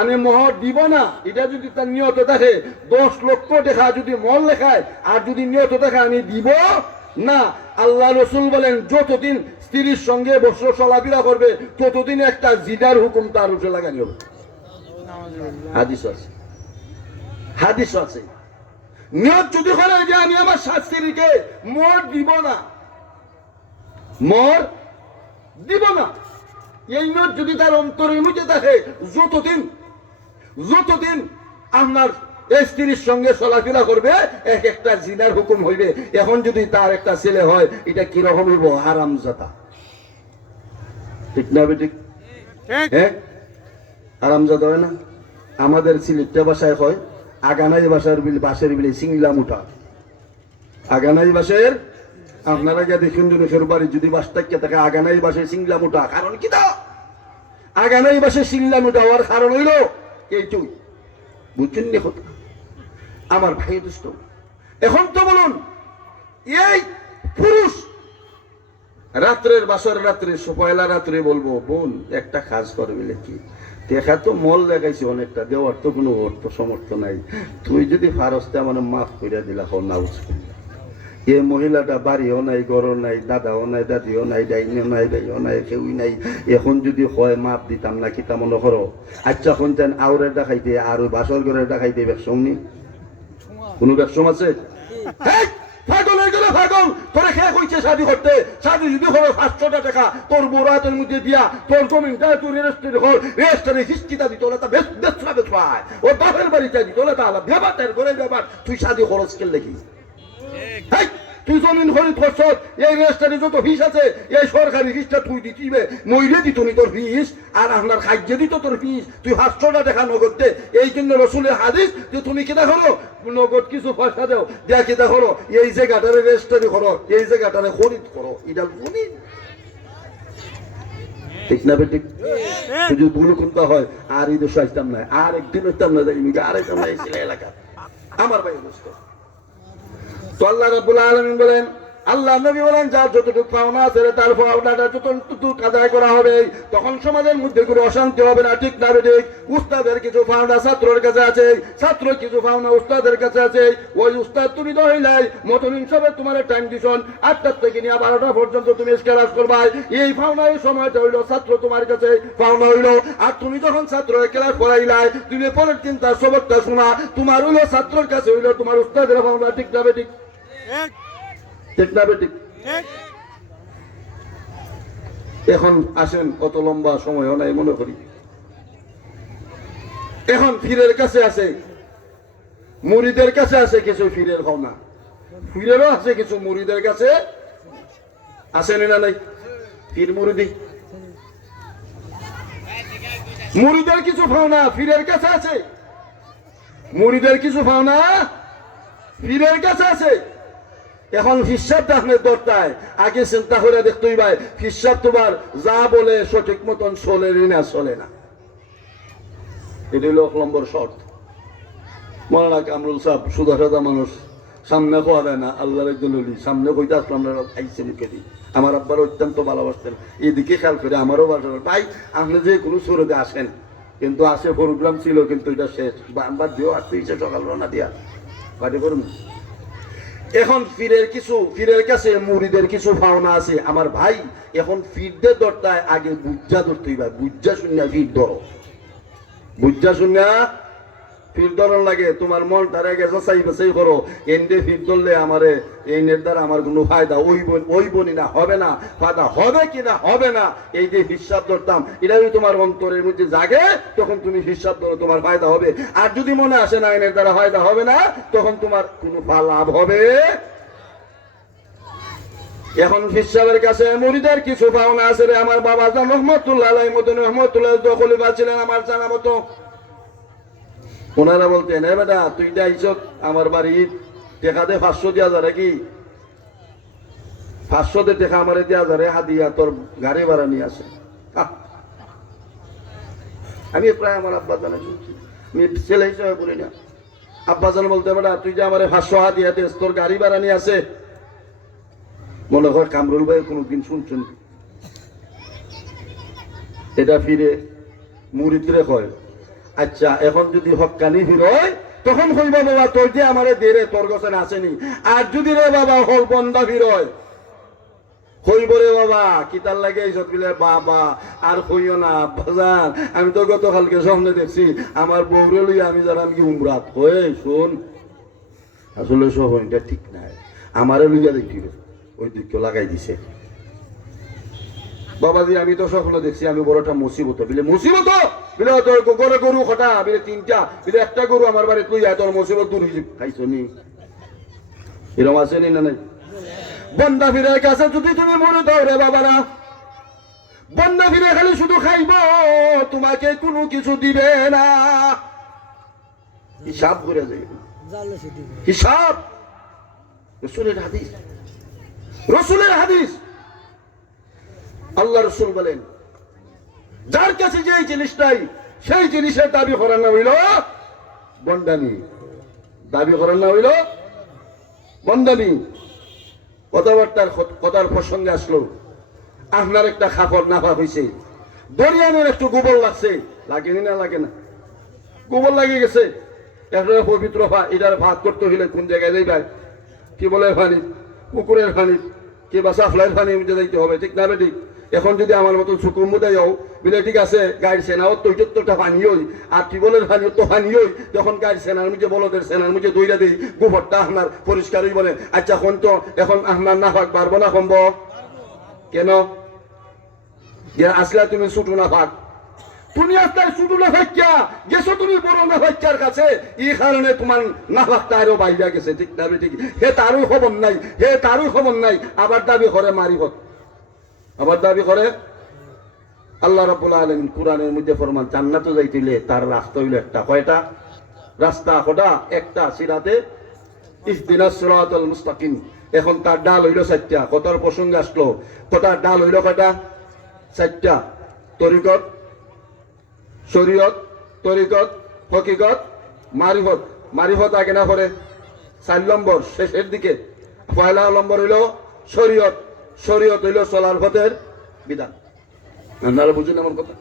আমি মোহর দিব না, এটা যদি তার নিয়ত থাকে 10 লক্ষ টাকা যদি মল লেখায় আর যদি নিয়ত থাকে আমি দিব না, আল্লাহ রসুল বলেন যতদিন স্ত্রীর সঙ্গে বস্ত্র চলাফেরা করবে ততদিন একটা জিদার হুকুম তার উপরে লাগানি হবে। হাদিস আছে, হাদিস আছে। নিয়ত যদি করে যে আমি আমার স্ত্রীকে মোহর দিব না, মোহর দিব না, এই নিয়ত যদি তার অন্তরের মধ্যে থাকে যতদিন আপনার স্ত্রীর সঙ্গে চলাফেরা করবে এক একটা জিনার হুকুম হইবে। এখন যদি তার একটা ছেলে হয় এটা কিরকম হইব? হারামজাদা, ঠিক না বেঠিক? হ্যাঁ, হারামজাদা হয় না? আমাদের সিলেটটা ভাষায় হয় আগানাই বাসের বিলে সিংলা মুঠা, আগানাই বাসের, আপনারা গিয়ে দেখুন জনের বাড়ি যদি বাসটাকে থাকে আগানাই বাসের সিংলা মুঠা। কারণ কি তা আগানাই বাসের সিংলা মুঠা হওয়ার কারণ হইল এইটুই, বুঝছেন নি কথা আমার ভাই দুষ্ট। এখন তো বলুন এই পুরুষ রাত্রের বাসর রাত্রে পয়লা রাত্রে বলবো বোন একটা কাজ করবে কি, দেখা তো মল দেখাইছি অনেকটা, দেওয়ার তো কোনো অর্থ সমর্থ নাই, তুই যদি ফারস্তে আমার মাফ করে দিলা হো না উচিত। এ মহিলাটা বাড়িও নাই, ঘরও নাই, দাদাও নাই, দাদিও নাই, ডাইনিও নাই, ভাইও নাই, কেউই নাই। এখন যদি হয় মাপ দিতাম না কি তা মনে করো? আচ্ছা শুনতেন আউরের দেখাইতে আর ওই বাসর ঘরের দেখাইতে ব্যবসম নি, কোনো ব্যবসম আছে? পাগল হয়ে গেলে পাগল, তোরা খেয়ে কইছে শাদি করতে, শাদি যদি হলো 500 টাকা তোর বরাতের মধ্যে দিয়া তোর জমিনটা তুই রেজিস্ট্রি হিস্ট্রিটা দিত তা বেচা ও বাপের বাড়িতে দিত তাহলে ব্যাপারটার করে ব্যাপার, তুই শাদি খরচ করলে কি? তুই জমিন খরিদ করছ, এই রেজিস্ট্রি যত ফিস আছে এই সরকারি ফিসটা তুই দিতিবে, মইরে দিত নি তোর ফিস, আর আপনার খাদ্য দিত তোর ফিস, তুই 500 টাকা নগদ দে। এই জন্য রসুলের হাদিস যে তুমি কেটা করো নগদ কিছু পয়সা দেও, দেয়া কেটা করো এই জায়গাটারে রেজিস্ট্রি করো, এই জায়গাটারে খরিদ করো, এটা শুনি ঠিক না বেঠিক? যদি ভুল কোনটা হয় আর এই দেশ আসতাম না, আর একদিন হইতাম না, আরেকটা এলাকা। আমার ভাই বুঝতো তো আল্লাহ রাব্বুল আলামিন বলেন আল্লাহ নবী বলেন যার যতটুকু পাওনা আছে তার পাওনাটা যতটুকু আদায় করা হবে, তখন সমাজের মধ্যে কোনো অশান্তি হবে না। ঠিক না ঠিক? উস্তাদের কিছু পাওনা ছাত্রের কাছে আছে, ছাত্র কিছু পাওনা উস্তাদের কাছে আছে। ওই উস্তাদ তুমি তো হইলাই মতন হিসাবে তোমার টাইম দিছন 8টা থেকে নিয়ে 12টা পর্যন্ত তুমি ক্লাস করবাই। এই পাওনা এই সময়টা হইলো ছাত্র তোমার কাছে পাওনা হইলো। আর তুমি যখন ছাত্র ক্লাস করাইলাই, তুমি পরের দিন তার সবকটা শোনা, তোমার হইলো ছাত্রের কাছে হইলো তোমার উস্তাদের পাওনা। ঠিক না ঠিক? ঠিক না ঠিক? এখন আসেন, কত লম্বা সময় নাই মনে করি। এখন ফিরের কাছে আছে, মুরিদের কাছে আছে কিছু ফিরের পাওনা, ফিরেরও আছে কিছু মুরিদের কাছে আসেনি না নাই? ফির মুরিদি মুরিদের কিছু পাওনা ফিরের কাছে আছে, মুরিদের কিছু পাওনা ফিরের কাছে আছে। এখন হিসাব আপনার দরটায় আগে চিন্তা করে দেখতেই ভাই, হিসাব তোমার যা বলে সঠিক মতন চলেরই না, চলে না। এটা হলো 1 নম্বর শর্ত। মৌলানা কামরুল সাহেব সুদা মানুষ, সামনে কোয়া দেয় না, আল্লাহর একজন হলি সামনে কইতে আসলাম না, আইসে মুখে দিই। আমার আব্বার অত্যন্ত ভালোবাসতেন, এদিকে খেয়াল করে আমারও বাসা ভাই আপনি যে কোনো সুরতে আসেন, কিন্তু আসে প্রোগ্রাম ছিল কিন্তু এটা শেষ, বারবার দিও আসতে ইচ্ছে সকাল রওনা দিয়া পাঠে করুন। এখন ফিরের কাছে মুরিদের কিছু পাওনা আছে আমার ভাই। এখন ফিরদের দরটায় আগে বুজ্জা ধরতেই ভাই, বুজ্জা শুনিয়া ফির ধরো, বুজ্জা শুনিয়া ফির ধরন লাগে। তোমার মন তারা গেছে চাই বাছাই করো, এন্ডে ফির ধরলে আমারে এই নেট দ্বারা আমার কোনো ফায়দা ওই বনি না, হবে না, ফায়দা হবে কিনা হবে না, এই যে হিসাব ধরতাম এটা যদি তোমার অন্তরের মধ্যে জাগে, তখন তুমি হিসাব ধরো, তোমার ফায়দা হবে। আর যদি মনে আসে না এনের দ্বারা ফায়দা হবে না, তখন তোমার কোনো লাভ হবে। এখন হিসাবের কাছে মুরিদের কিছু পাওনা আছে রে আমার বাবা জান রহমতুল্লাহ আলাইহি মতন রহমতুল্লাহ খলিফা ছিলেন আমার জানা মতো। ওনারা বলতেন, হ্যাঁ বেটা তুই যাইছ আমার বাড়ি টেকা দে 500 দিয়া যারে, কি 500 দে টেকা আমারে দিয়া যারে, হাদিয়া তোর গাড়ি ভাড়া নিয়ে আসে। আমি প্রায় আমার আব্বা জানে শুনছি, আমি ছেলে হিসেবে বলি না। আব্বা জান বলতে বেটা তুই যে আমার 500 হাদিয়া দিস, তোর গাড়ি ভাড়া নিয়ে আসে। মনে হয় কামরুল ভাই কোনদিন শুনছেন এটা? ফিরে মুরিদরে কয়, আচ্ছা এখন যদি হক্কানি ফিরয় তখন কইবা বাবা তোর যে আমারে দেরে তোর গোছেন আসেনি। আর যদি রে বাবা হল বন্ধা ফিরয় কইব রে বাবা কিতার লাগে এইসব গিলে বাবা আর কইও না বাজার, আমি তো গতকালকে স্বপ্নে দেখছি আমার বউরে লইয়া আমি যারা আমি উমরাত হয়ে শোন, আসলে সব এটা ঠিক নাই, আমারে লইয়া দেখি ওই দিক লাগাই দিছে। বাবাজি আমি তো স্বপ্ন দেখছি আমি বড়টা মুসিবত বিলে, মুসিবত বিলে তোর গরু খটা বিলে 3টা বিলে একটা গরু আমার বাড়ি তুই তোর মুসিবত দূর হয়েছে। খাইছো নি এরকম আছে নি না নাই? বন্দা ফিরের কাছে যদি তুমি মরে দাও রে বাবারা, বন্দা ফিরে খালি শুধু খাইব, তোমাকে কোনো কিছু দিবে না। হিসাব করে যাই, হিসাব রসুলের হাদিস, রসুলের হাদিস। আল্লাহ রসুল বলেন যার কাছে যে জিনিসটাই সেই জিনিসের দাবি করার না হইল বন্দামি, দাবি করার না হইল বন্দামি। কথার প্রসঙ্গে আসলো, আপনার একটা খাপড় নাফা হয়েছে, দরিয়ানের একটু গোবর লাগছে, লাগেনি না লাগে না? গোবর লাগে গেছে, একটা পবিত্র এটার ভাত করতে হইলে কোন জায়গায় যাইবাই? কি বলে পানি, পুকুরের পানি কি বা সাফলাইয়ের পানি যাইতে হবে, ঠিক না বেঠিক? এখন যদি আমার মতো সুকুম্বুদে যাও বিলে ঠিক আছে গাড়ির সেনাও তৈটা পানি হই আর টিবলের পানি তো পানি হই, যখন গাড়ির সেনার মুখে বলদের সেনার মুখে দইরা দিই গোবরটা আপনার পরিষ্কারই বলেন। আচ্ছা এখন তো এখন আপনার না ফাঁক পারবো না কমব কেন? আসলে তুমি ছুটু না ফাঁক, তুমি আপনার ছুটু না ফাঁকিয়া গেছো তুমি বড় না ফাঁকার কাছে, এই কারণে তোমার না ফাঁকটা আরো বাইরে গেছে, ঠিক না ঠিক? হে তারও খবর নাই, হে তারও খবর নাই, আবার দাবি করে মারিফত, আবার দাবি করে। আল্লাহ রাব্বুল আলামিন কুরআনের মধ্যে ফরমান জান্নাতে যাইতে তার রাস্তা হইল একটা, কয়টা রাস্তা? কটা? একটা, সিরাতে ইহদিনাস সিরাতাল মুস্তাকিম। এখন তার ডাল হইল 4টা, কতার প্রসঙ্গ আসলো, কতার ডাল হইল কয়টা? 4টা। তরিকত, শরীয়ত, তরিকত, হকিকত, মারিফত। মারিফত আগে না করে 4 নম্বর শেষের দিকে, পয়লা নম্বর হইল শরীয়ত। শরীয়ত হইল চলার পথের বিধান। আপনারা বুঝুন আমার কথা,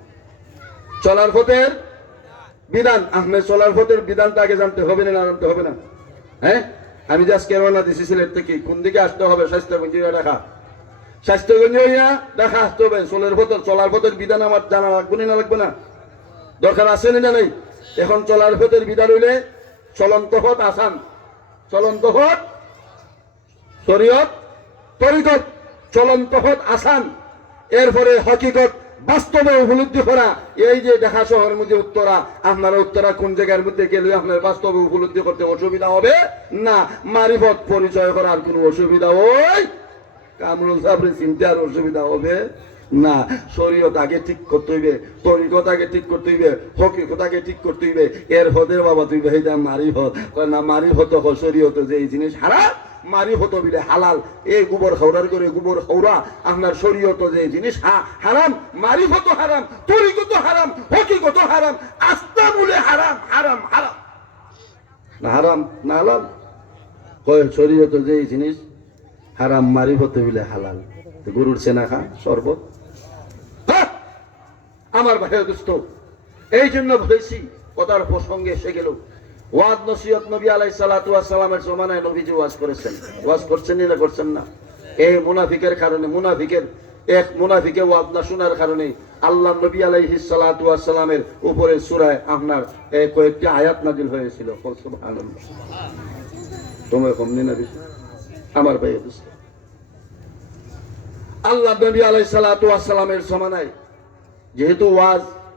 চলার পথের বিধান। আপনার চলার পথের বিধানটা আগে জানতে হবে না, জানতে হবে না? হ্যাঁ, আমি যে আজকে রওনা দিছি সিলেট থেকে, কোন দিকে আসতে হবে? স্বাস্থ্যগঞ্জ দেখা, স্বাস্থ্যগঞ্জ হইয়া দেখা আসতে হবে। চলার পথের বিধান আমার জানা লাগবে না, লাগবে না? দরকার আছে না নেই? এখন চলার পথের বিধান হইলে চলন্ত পথ আসান, চলন্ত পথ শরীয়ত তরিকত, চলন্ত পথ আসান। এরপরে হকিকত বাস্তবে উপলব্ধি করা। এই যে ঢাকা শহরের মধ্যে উত্তরা, আপনারা উত্তরা কোন জায়গার মধ্যে গেলে আপনার বাস্তবে উপলব্ধি করতে অসুবিধা হবে না। মারিফত পরিচয় করার কোনো অসুবিধা ওই কামরুল সাহেবের চিন্তার অসুবিধা হবে না। শরীয়ত আগে ঠিক করতে হইবে, তরিকত আগে ঠিক করতে হইবে, হকিকত আগে ঠিক করতে হইবে। এর হতে বাবা তুই এইটা মারিফত না, মারিফত শরীয়তে যে এই জিনিস হারাম, মারিফত বিলে হালাল। এই গোবর খাওয়ার করে গোবর খাওয়া আপনার শরীয়ত যে জিনিস হারাম, মারিফত হারাম, তরিকত হারাম, হকিকত হারাম, আস্থা বলে হারাম, হারাম হারাম না, হারাম না হালাল। কয় শরীয়ত যে জিনিস হারাম, মারিফত বিলে হালাল। গরুর সেনা খা শরবত। আমার ভাই দোস্ত, এই জন্য বলেছি, কথার প্রসঙ্গে এসে গেল। ওয়াজ নসিহত নবী আলাইহিস সালাতু ওয়াস সালামের জমানায় নবীজি ওয়াজ করেছেন। ওয়াজ করছেন না করছেন না? এই মুনাফিকের কারণে, মুনাফিকে ওয়াজ না শোনার কারণে আল্লাহ নবী আলাইহিস সালাতু ওয়াস সালামের উপরে সূরা আপনার কয়েকটি আয়াত নাযিল হয়েছিল। সুবহানাল্লাহ। তোমরা কমনি না দিস আমার ভাই দোস্ত, আল্লাহ নবী আলাইহিস সালাতু ওয়াস সালামের জমানায় যেহেতু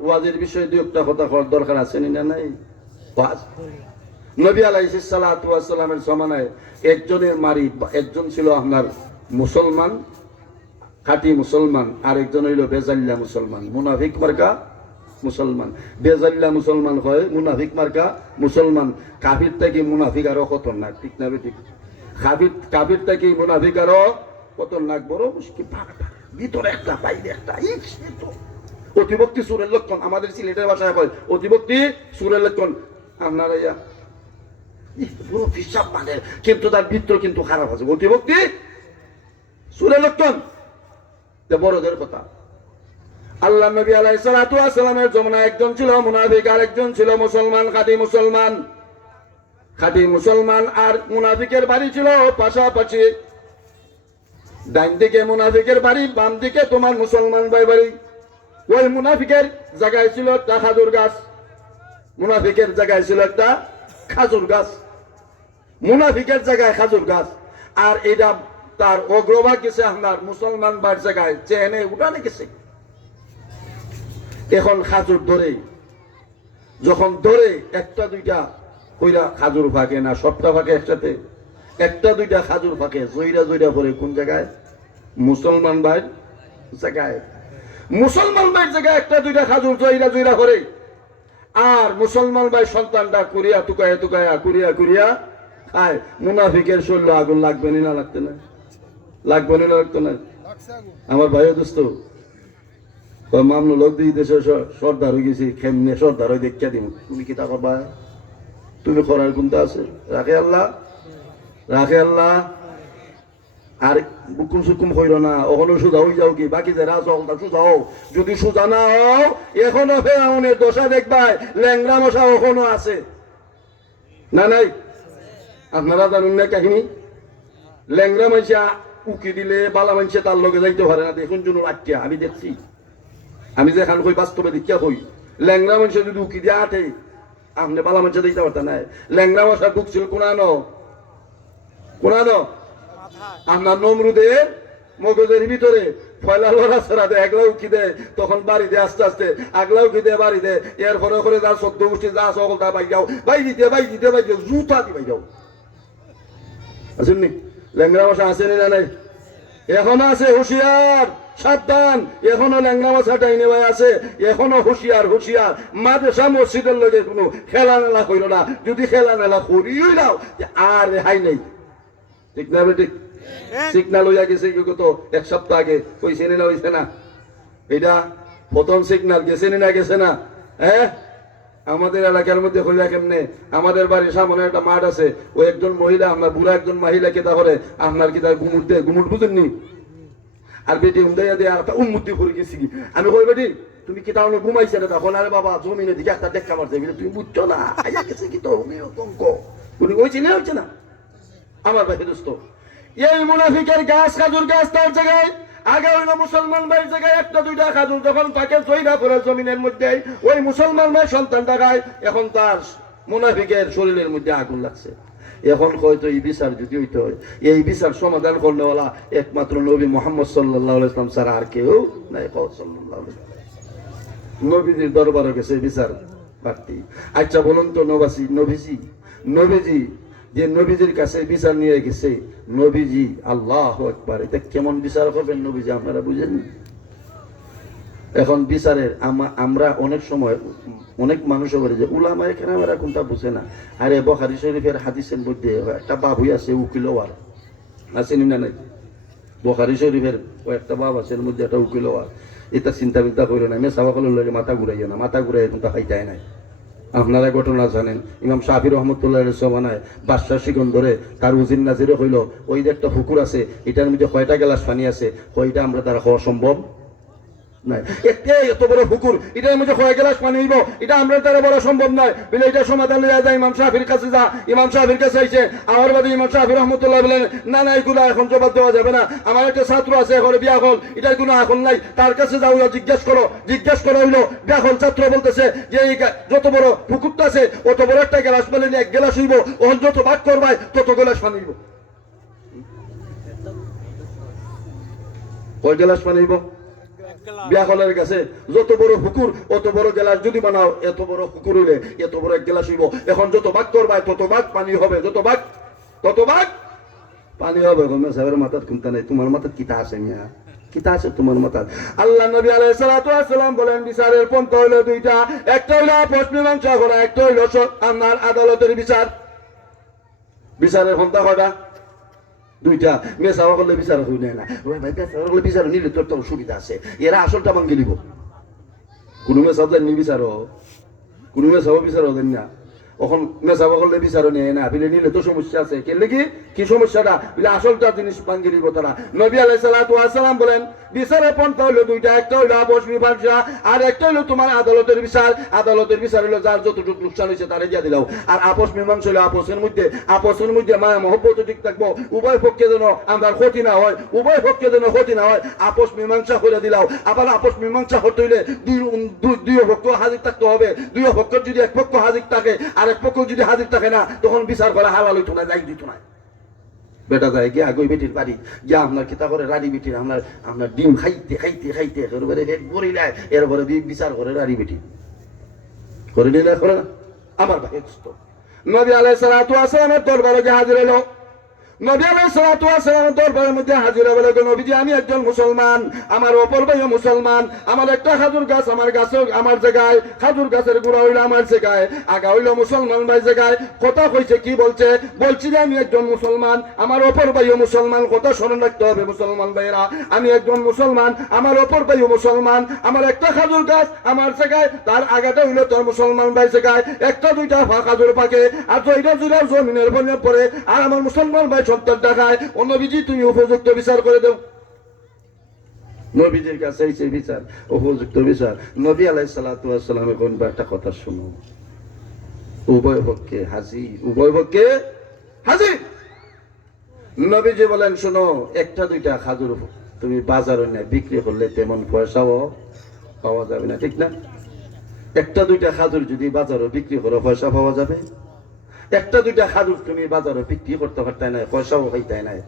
ওয়াজের বিষয়ে দুই একটা কথা দরকার আছে না নাই? ওয়াজ নবী আলাইহিস সালাতু ওয়াস সালামের জমানায় একজনের মারি, একজন ছিল আপনার মুসলমান, খাঁটি মুসলমান, আর একজন হইল বেজাল্লা মুসলমান, মুনাফিক মার্কা মুসলমান। বেজাল্লা মুসলমান হয়, মুনাফিক মার্কা মুসলমান। কাফির থেকে মুনাফিক আরো খতরনাক, ঠিক না? ঠিক। কাফির থেকে মুনাফিক আরো খতরনাক, বড় মুশকিল। ভিতরে একটা বাইরে একটা, অতিভক্তি সুরের লক্ষণ। আমাদের সিলেটের ভাষায় কয় অতিভক্তি সুরের লক্ষণ। আপনারা হিসাব মানে, কিন্তু তার ভিতর কিন্তু খারাপ আছে। অতিভক্তি সুরের লক্ষণ, বড়দের কথা। আল্লাহ নবী আলাইহিস সালাতু ওয়াস সালামের জমানায় একজন ছিল মুনাফিক, আর একজন ছিল মুসলমান, খাঁটি মুসলমান। খাঁটি মুসলমান আর মুনাফিকের বাড়ি ছিল পাশাপাশি। ডাইন দিকে মুনাফিকের বাড়ি, বাম দিকে তোমার মুসলমান ভাই বাড়ি। ওই মুনাফিকের জায়গায় ছিল একটা খাজুর গাছ, মুনাফিকের জায়গায় ছিল একটা খাজুর গাছ, মুনাফিকের জায়গায় খাজুর গাছ। আর এটা তার অগ্রভাগ গেছে আপনার মুসলমান বার জায়গায় চেনে উঠানে গেছে। এখন খাজুর ধরে, যখন ধরে একটা দুইটা কইরা খাজুর ফাঁকে না, সবটা ফাঁকে একসাথে, একটা দুইটা খাজুর ফাঁকে জয়রা জয়রা পরে কোন জায়গায়? মুসলমান ভাইয়ের জায়গায়। মুসলমান ভাইয়ের জায়গায় একটা দুইটা খাজুর জয়রা জয়রা করে। আর মুসলমান ভাই সন্তানটা কুরিয়া টুকায়া টুকায়া কুরিয়া কুরিয়া খায়। মুনাফিকের শরীরে আগুন লাগবে না, লাগতে না? লাগবে না, লাগতো না? আমার ভাইও দোস্ত মামলা লোক দিয়ে দেশে সর্দার হয়ে গেছি, কেমনে সর্দার হয়ে দেখিয়া দিব। তুমি কি তা করবা? তুমি করার কোনটা আছে? রাখে আল্লাহ, রাখে আল্লাহ। আর বুকুম সুকুম হইল না, ওখানে সোজা হয়ে যাও কি? বাকি যারা চলতা সোজা হও। যদি সোজা না হও, এখনো ফেরাউনের দশা দেখবাই, ল্যাংরা মশা ওখানো আছে না নাই? আপনারা জানুন না কাহিনী? ল্যাংরা মানুষা উকি দিলে বালা মানুষে তার লগে যাইতে পারে না। দেখুন জন্য আটকে আমি দেখছি, আমি যেখান কই বাস্তবে দীক্ষা হই, ল্যাংরা মানুষের যদি উকি দিয়ে আটে, আপনি বালা মানুষে দিতে পারতেন না। ল্যাংরা মশা ঢুকছিল কোনানো কোনানো আপনার নমরুদের মগজের ভিতরে ফয়লা লড়া ছড়া দেয়, একলা উঠি দেয়, তখন বাড়ি দেয় আস্তে আস্তে, আগলা উঠি দেয় বাড়ি দেয়। এর পরে করে যা সদ্য গোষ্ঠী যা সকল তা বাই যাও, বাই দিতে বাই দিতে বাই দিতে জুতা দি বাই যাও। আসেননি ল্যাংরা মশা আসেনি না নাই? এখনো আছে, হুঁশিয়ার সাবধান। এখনো ল্যাংরা মশা টাইনে ভাই আছে, এখনো হুঁশিয়ার হুঁশিয়ার। মাদ্রাসা মসজিদের লগে কোনো খেলা নেলা কইল না। যদি খেলা নেলা করিও নাও আর রেহাই নেই, ঠিক না? ঠিক সিগনাল হইয়া গেছে তো এক সপ্তাহ আগে, কইছে না হইছে না? এটা প্রথম সিগনাল গেছে না গেছে না? হ্যাঁ, আমাদের এলাকার মধ্যে হইলা কেমনে, আমাদের বাড়ির সামনে একটা মাঠ আছে, ওই একজন মহিলা, আমরা বুড়া একজন মহিলা কেতা করে আপনার কিতা গুমুট দেয়, গুমুট বুঝেননি, আর বেটি উন্দাইয়া দিয়ে আর উন্মুক্তি করে গেছি। আমি কই বেটি তুমি কি তাহলে ঘুমাইছে না? তখন আরে বাবা জমিনের দিকে একটা দেখা মারছে, তুমি বুঝছো না আইয়া গেছে কি তো অঙ্ক উনি ওই চিনে হচ্ছে না আমার ভাই দোস্ত। এই মুনাফিকের গাছ, খাজুর গাছ তার জায়গায়, আগে হইলো মুসলমান ভাইয়ের জায়গায় একটা দুইটা খাজুর যখন তাকে জয়রা করে জমিনের মধ্যে, ওই মুসলমান ভাই সন্তান টাকায়, এখন তার মুনাফিকের শরীরের মধ্যে আগুন লাগছে। এখন হয়তো এই বিচার যদি হইতে হয়, এই বিচার সমাধান করলেওয়ালা একমাত্র নবী মুহাম্মদ সাল্লাল্লাহু আলাইহি ওয়াসাল্লাম ছাড়া আর কেউ নাই। সাল্লাল্লাহু আলাইহি ওয়াসাল্লাম নবীজির দরবারে গেছে বিচার প্রার্থী। আচ্ছা বলুন তো নবীজি যে নবীজির কাছে বিচার নিয়ে গেছে, নবীজি আল্লাহু আকবার, এটা কেমন বিচার করবেন নবীজি আপনারা বুঝেন? এখন বিচারের আমরা অনেক সময় অনেক মানুষ বলে যে উলামায়ে কেরামেরা কোনটা বুঝে না। আরে বুখারী শরীফের হাদিসের মধ্যে একটা বাবুই আছে উকিলওয়ার, আছেন না নাই? বুখারী শরীফের একটা বাব আছে, এর মধ্যে একটা উকিলওয়ার। এটা চিন্তা বিন্তা করে না, মেয়ে সাবাকলের লাগে মাথা ঘুরাইয়া না, মাথা ঘুরাই কোনটা খাইতাই নাই। আপনারা ঘটনা জানেন, ইমাম শাফি রহমতুল্লাহ জমানায় বাদশাহ সিকন্দরে তার উজির নাজিরে হইল, ওই যে একটা পুকুর আছে, এটার মধ্যে কয়টা গ্লাস পানি আছে, কয়টা আমরা তারা খাওয়া সম্ভব নাই। এত বড় পুকুর, এটার মধ্যে কয় গ্লাস পানি হইব, এটা আমরা তারা বলা সম্ভব নয়। বলে এটা সমাধান লইয়া যায়, ইমাম শাফির কাছে যা। ইমাম শাফির কাছে আইছে, আমার বাদে ইমাম শাফি রহমতুল্লাহ বলেন না না এগুলো এখন জবাব দেওয়া যাবে না, আমার একটা ছাত্র আছে এখন বিয়া হল, এটার কোনো এখন নাই, তার কাছে যাও, জিজ্ঞেস করো হইলো। বিয়া হল ছাত্র বলতেছে যে এই যত বড় পুকুরটা আছে অত বড় একটা গ্লাস পানি এক গ্লাস হইব, ওখান যত ভাগ করবাই তত গ্লাস পানি হইব। কয় গ্লাস পানি হইব? বিয়াকলের কাছে যত বড় পুকুর অত বড় গ্লাস যদি বানাও, এত বড় পুকুর হইলে এত বড় এক গ্লাস হইব। এখন যত ভাগ করবাই তত ভাগ পানি হবে, যত ভাগ তত ভাগ পানি হবে। সাহেবের মাথার চিন্তা নেই, তোমার মাথার কিতা আছে মিয়া, কিতা আছে তোমার মাথার? আল্লাহ নবী আলাইহিস সালাতু ওয়াস সালাম বলেন বিচারের পন্থা হইলো দুইটা, একটা হইলো আপস মীমাংসা করা, একটা হইলো আপনার আদালতের বিচার। বিচারের পন্থা কয়টা? দুইটা। মেসা করলে বিচার হই না, ওই ভাই করলে বিচার নিলে তোর তো সুবিধা আছে, এরা আসলটা ভাঙ্গি নিব। কোনো মেসাও দেননি বিচার, কোনো মেসাও বিচার দেন না। এখন মেসাবা করলে বিচারও নেয় না, বিলে নিলে তো সমস্যা আছে। কেলে কি সমস্যাটা? বিলে আসলটা জিনিস ভাঙ্গি নিব তারা। নবী আলাইহিস সালাতু ওয়াস সালাম বলেন বিচারের পন্থা হইলো দুইটা, একটা হইলো আপস মীমাংসা, আর একটা হইলো তোমার আদালতের বিচার। আদালতের বিচার হইলো যার যতটুকু লোকসান হয়েছে তারে দিয়া দিলাও। আর আপস মীমাংসা হইলো আপসের মধ্যে মায়া মহব্বত ঠিক থাকবো, উভয় পক্ষে যেন আমার ক্ষতি না হয়, উভয় পক্ষে যেন ক্ষতি না হয়, আপস মীমাংসা করে দিলাও। আবার আপস মীমাংসা হতে হইলে দুই পক্ষ হাজির থাকতে হবে। দুই পক্ষের যদি এক পক্ষ হাজির থাকে আর এক পক্ষ যদি হাজির থাকে না, তখন বিচার করা হালাল হইতো না, লাইক দিত না। বেটা যায় গিয়া গই বেটির বাড়ি গিয়া আপনার কিতা করে রাড়ি বেটির আপনার ডিম খাইতে খাইতে খাইতে এরপরে গড়িলায়, এরপরে বিচার করে রাড়ি বেটি করে নিলে করে না। আমার ভাই নবী আলাইহিস সালাতু ওয়াস সালামের দরবারে গিয়ে হাজির হলো। নবী আলাইহিস সালাতু ওয়াস সালামের দরবারের মধ্যে হাজির হয়ে বলে, নবীজি আমি একজন মুসলমান, আমার অপর ভাইও মুসলমান, আমার একটা খাজুর গাছ আমার গাছে আমার জায়গায়, খাজুর গাছের গুড়া হইলো আমার জায়গায়, আগা হইলো মুসলমান ভাই জায়গায়। কথা কইছে কি বলছে? বলছি যে আমি একজন মুসলমান, আমার অপর ভাইও মুসলমান। কথা স্মরণ রাখতে হবে মুসলমান ভাইরা, আমি একজন মুসলমান, আমার অপর ভাইও মুসলমান, আমার একটা খাজুর গাছ আমার জায়গায়, তার আগাটা হইলো তোর মুসলমান ভাই জায়গায়, একটা দুইটা খাজুর পাকে, আর দুইটা দুইটা জমিনের পরে, আর আমার মুসলমান ভাই সত্তর টাকায়। ও নবীজি তুমি উপযুক্ত বিচার করে দেও। নবীজির কাছে এই বিচার, উপযুক্ত বিচার। নবী আলাইহিস সালাতু ওয়াস সালামের কোন একটা কথা শুনো, উভয় পক্ষে হাজির, উভয় পক্ষে হাজির। নবীজি বলেন শোনো, একটা দুইটা খাজুর তুমি বাজারে নিয়ে বিক্রি করলে তেমন পয়সাও পাওয়া যাবে না, ঠিক না? একটা দুইটা খাজুর যদি বাজারে বিক্রি করো পয়সা পাওয়া যাবে। একটা দুইটা খাজুর তুমি বাজারে বিক্রি করতে পারতে না, পয়সাও হইতে নাই।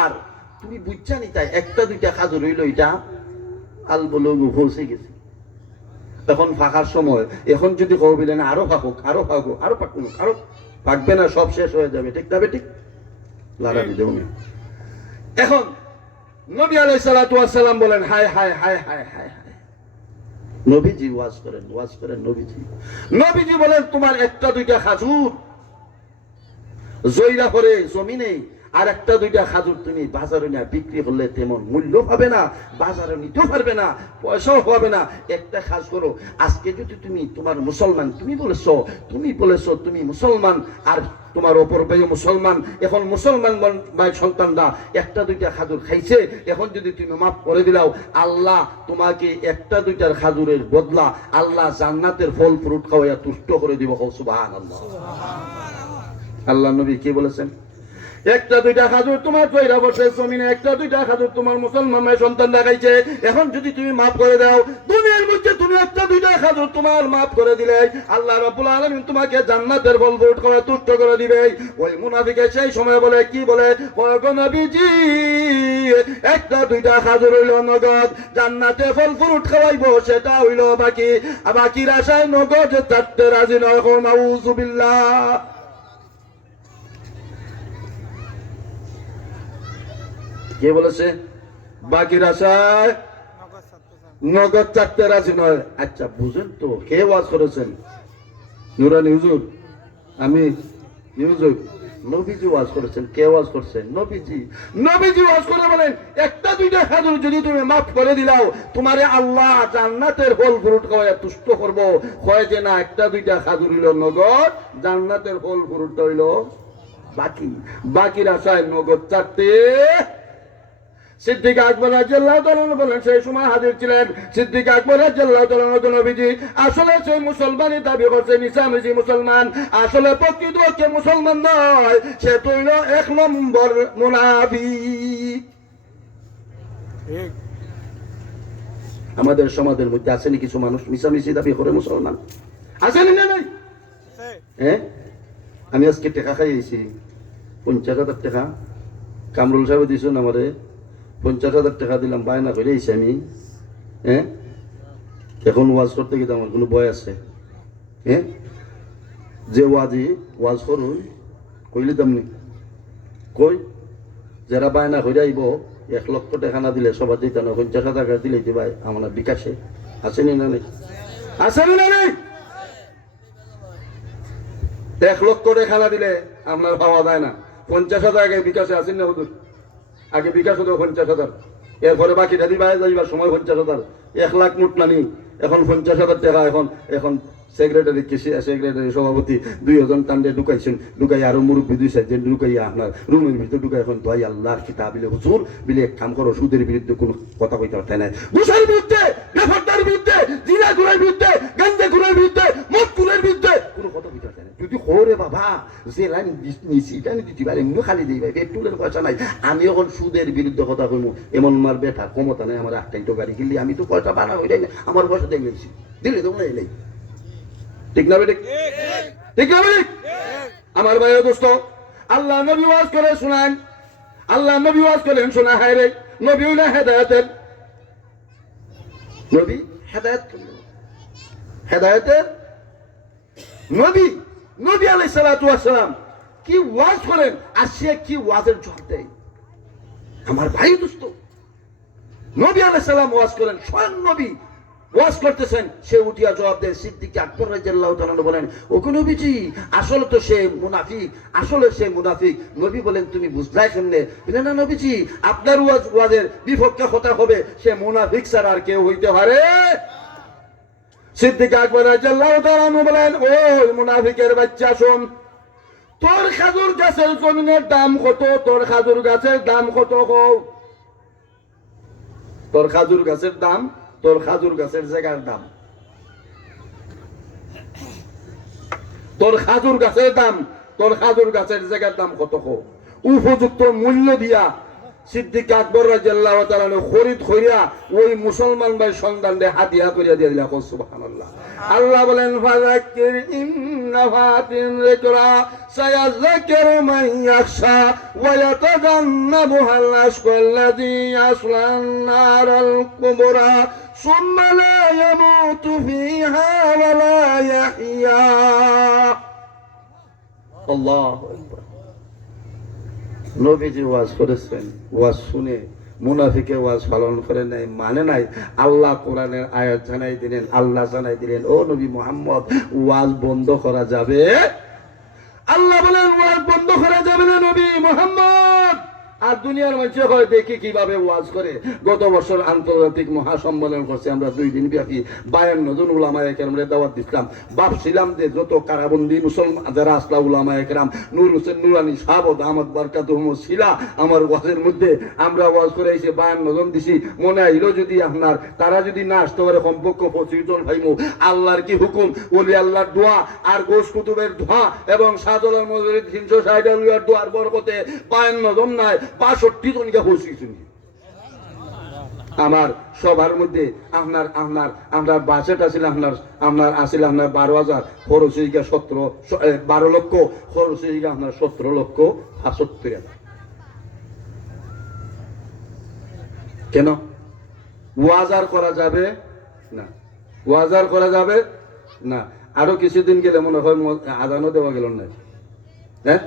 আর তুমি বুঝছা নি তাই একটা দুইটা খাজুর হইলো এটা আল বলে পৌঁছে গেছে। তখন ফাঁকার সময় এখন যদি কও বিলেন আরো ফাঁকুক, আরো ফাঁকুক, আরো ফাঁকুক, আরো ফাঁকবে না, সব শেষ হয়ে যাবে, ঠিক যাবে, ঠিক লাড়া দিতে। এখন নবী আলাইহিস সালাতু ওয়াস সালাম বলেন হায় হায় হায় হায় হায় হায়। নবীজি ওয়াজ করেন নবীজি বলেন তোমার একটা দুইটা খাজুর জয়রা করে জমিনে আর একটা দুইটা খাজুর তুমি বাজারে না বিক্রি করলে তেমন মূল্য পাবে না, বাজারে নিতেও পারবে না, পয়সাও পাবে না। একটা কাজ করো, আজকে যদি তুমি তোমার মুসলমান, তুমি বলেছো তুমি মুসলমান, আর তোমার অপর ভাই মুসলমান, এখন মুসলমান ভাই সন্তানরা একটা দুইটা খাজুর খাইছে, এখন যদি তুমি মাফ করে দিলাও, আল্লাহ তোমাকে একটা দুইটার খাজুরের বদলা আল্লাহ জান্নাতের ফল ফ্রুট খাওয়াইয়া তুষ্ট করে দিব। সুবহানাল্লাহ। আল্লাহ নবী কি বলেছেন? একটা দুইটা খাজুর তোমার তৈরা বসে জমিনে, একটা দুইটা খাজুর তোমার মুসলমান ভাই সন্তান দেখাইছে, এখন যদি তুমি মাফ করে দাও, দুনিয়ার মধ্যে তুমি একটা দুইটা খাজুর তোমার মাফ করে দিলে আল্লাহ রাব্বুল আলামিন তোমাকে জান্নাতের ফল ফ্রুট করে তুষ্ট করে দিবে। ওই মুনাফিকে সেই সময় বলে, কি বলে? ওগো নবীজি, একটা দুইটা খাজুর হইল নগদ, জান্নাতে ফল ফ্রুট খাওয়াইবো সেটা হইল বাকি, বাকির আশায় নগদ চারটে রাজি নয়। নাউযুবিল্লাহ। কে বলেছে? বাকির আশায় নগদ চারটে রাজি নয়। আচ্ছা বুঝেন তো কে ওয়াজ করেছেন? নুরানি হুজুর, আমি হুজুর, নবীজি ওয়াজ করেছেন। কে ওয়াজ করছেন? নবীজি ওয়াজ করে বলেন, একটা দুইটা খাজুর যদি তুমি মাফ করে দিলাও, তোমারে আল্লাহ জান্নাতের ফল ফ্রুট খাওয়াইয়া তুষ্ট করবো। হয় যে না, একটা দুইটা খাজুর হইল নগদ, জান্নাতের ফল ফ্রুট হইল বাকি, বাকির আশায় নগদ চারটে। সিদ্দিক আকবর রাদিয়াল্লাহু তাআলা বলেন, সেই সময় হাজির ছিলেন সিদ্দিক আকবর রাদিয়াল্লাহু তাআলা। নবীজি আসলে সেই মুসলমানই দাবি করছে, নিসামিজি মুসলমান, আসলে প্রকৃতপক্ষে মুসলমান নয়, সে তো হইল 1 নম্বর মুনাফিক। আমাদের সমাজের মধ্যে আসেনি কিছু মানুষ মিসামিসি দাবি করে মুসলমান? আসেনি না? নাই? হ্যাঁ, আমি আজকে টাকা খাইয়েছি 50,000 টাকা। কামরুল সাহেব দিয়েছেন আমারে 50,000 টাকা দিলাম, বায়না করে আইছি আমি। হ্যাঁ, এখন ওয়াজ করতে গিয়ে আমার কোনো ভয় আছে? হ্যাঁ, যে ওয়াজ করুন কইলে দামনি কই, যারা বায়না করে আইব 1 লক্ষ টাকা না দিলে সবার দিতে না, 50,000 টাকা দিলে ভাই আমার বিকাশে আসেনি না? নেই? আসেনি না? নেই? 1 লক্ষ টাকা না দিলে আপনার পাওয়া যায় না। 50,000 আগে বিকাশে আসেন না হুজুর? আগে বিকাশ হতো 50,000, এরপরে বাকিটা দিবা যাইবার সময় 50,000, 1 লাখ মোট নানি, এখন 50,000 টাকা। এখন সেক্রেটারি সভাপতি 2 জন টান্ডে ঢুকাইছেন, ঢুকাই আরো মুরব্বী 2-4 ঢুকাইয়া আপনার রুমের ভিতরে ঢুকাই, এখন ভাই আল্লাহর কিতাব বিলে হুজুর বিলে এক কাম করো, সুদের বিরুদ্ধে কোনো কথা কইতে পারতে নাই, ঘুষের বিরুদ্ধে, বেফরদার বিরুদ্ধে, জিনা গুণের বিরুদ্ধে, গাঞ্জা গুণের বিরুদ্ধে, মদ গুণের বিরুদ্ধে কোনো কথা কইতে পারতে নাই। যদি হোরে বাবা যে লাইন নিছি এটা দিতে পারে, এমনি খালি দিই ভাই, পেট্রোলের পয়সা নাই, আমি এখন সুদের বিরুদ্ধে কথা কইমু এমন মার বেটা ক্ষমতা নাই আমার। 8টাই তো গাড়ি কিনলি, আমি তো পয়সা বানা হয়ে যাই, আমার পয়সা দিয়ে নিয়েছি, দিলে তো মনে নেই। ঠিক না বেঠিক? ঠিক না বেঠিক? আমার ভাই দোস্ত, আল্লাহ নবী ওয়াজ করে শোনান, আল্লাহ নবী ওয়াজ করেন শোনা। হায় রে, নবী হইলা হেদায়েতের নবী, হেদায়েতের নবী। নবী আলাইহিস সালাতু ওয়াস সালাম কি ওয়াজ করেন, আর সে কি ওয়াজের জবাব দেয়। আমার ভাই দোস্ত, নবী আলাইহিস সালাম ওয়াজ করেন, স্বয়ং নবী ওয়াজ করতেছেন, সে উঠিয়া জবাব দেয়। সিদ্দিক আকবর রাদিয়াল্লাহু তাআলা বলেন, ওগো নবীজি, আসলে তো সে মুনাফিক, আসলে সে মুনাফিক। নবী বলেন, তুমি বুঝলাই কেমনে? বলেন, না নবীজি, আপনার ওয়াজের বিপক্ষে কথা হবে, সে মুনাফিক ছাড়া আর কেউ হইতে পারে? সিদ্দিক আকবর রাদিয়াল্লাহু তাআলা বলেন, ওই মুনাফিকের বাচ্চা, শোন, তোর খাজুর গাছের জমিনের দাম কত? তোর খাজুর গাছের দাম কত? তোর খাজুর গাছের দাম, তোর খাজুর গাছের জায়গার দাম, তোর খাজুর গাছের দাম, তোর খাজুর গাছের জায়গার দাম কত? উপযুক্ত মূল্য দিয়া সিদ্দিক আকবর রাদিয়াল্লাহু তাআলা খরিদ কইরা ওই মুসলমান ভাই সন্তানদের হাদিয়া করিয়া দিয়ে দিলা। সুবহানাল্লাহ। আল্লাহ বলেন, ফাযাক্কির ইন্নাফাতিন যিকরা সায়াযাক্কিরু মান ইয়াখশা ওয়া ইয়াতাজান্নাবুহাল আশকাল্লাযী ইয়াসলান নারাল কুবরা সুম্মা লা ইয়ামুতু ফিহা ওয়া লা ইয়াহইয়া। আল্লাহু আকবার। নবীজি ওয়াজ করেছেন, ওয়াজ শুনে মুনাফিকে ওয়াজ পালন করে নাই, মানে নাই। আল্লাহ কোরআনের আয়াত জানাই দিলেন, আল্লাহ জানাই দিলেন, ও নবী মুহাম্মদ, ওয়াজ বন্ধ করা যাবে? আল্লাহ বলেন, ওয়াজ বন্ধ করা যাবে না নবী মুহাম্মদ। আর দুনিয়ার মানুষ হয় দেখি কিভাবে ওয়াজ করে। গত বছর আন্তর্জাতিক মহাসম্মেলন করছে, আমরা 2 দিন ব্যাপী 52 জন উলামায়ে কেরামের দাওয়াত দিছিলাম। ভাবছিলাম যে যত কারাবন্দী মুসলমান যারা আসলা উলামায়ে কেরাম, নূর হোসেন নুরানি সাহাব দামাত বারকাতুহুম ছিলা আমার ওয়াজের মধ্যে, আমরা ওয়াজ করে এসে 52 জন দিছি। মনে আইলো যদি আপনার তারা যদি না আসতে পারে কমপক্ষ 25 জন ভাইমু। আল্লাহর কি হুকুম, ওলি আল্লাহর দোয়া আর গোশ কুতুবের দোয়া এবং শাহজালাল মজুরির 360 আলিয়ার দোয়ার বরকতে 52 জন নাই 62 জনকে হইছে। আমার সবার মধ্যে আপনার আপনার আমরা বাজেট আছিল আপনার আসলে আপনার 12,000, খরচ হয়ে গিয়ে 12 লক্ষ, খরচ হয়ে গিয়ে আপনার 17 লক্ষ 75,000। কেন ওয়াজ আর করা যাবে না? ওয়াজ আর করা যাবে না। আরো কিছুদিন গেলে মনে হয় আজানও দেওয়া গেল না, হ্যাঁ,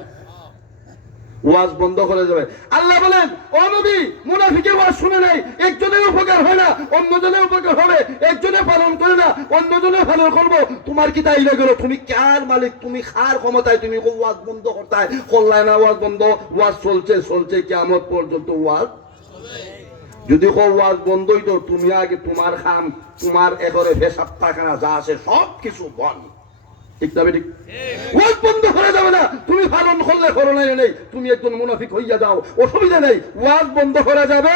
ওয়াজ বন্ধ করে যাবে। আল্লাহ বলেন, ও নবী, মুনাফিকের ওয়াজ শুনে নাই, একজনের উপকার হয় না অন্যজনের উপকার হবে, একজনে পালন করে না অন্যজনে পালন করবো। তোমার কি তাই গেল? তুমি কার মালিক? তুমি কার ক্ষমতায়? তুমি ওয়াজ বন্ধ করতায় করলাই না? ওয়াজ বন্ধ, ওয়াজ চলছে চলছে কিয়ামত পর্যন্ত ওয়াজ। যদি ওয়াজ বন্ধ হইতো, তুমি আগে তোমার খাম, তোমার এবারে হিসাব টাকা যা আছে সব কিছু বন্ধ, ঠিক না? ঠিক, ওয়াজ বন্ধ করা যাবে না। তুমি পালন করলে করো নাই নেই, তুমি একজন মুনাফিক হইয়া যাও, অসুবিধা নেই। ওয়াজ বন্ধ করা যাবে,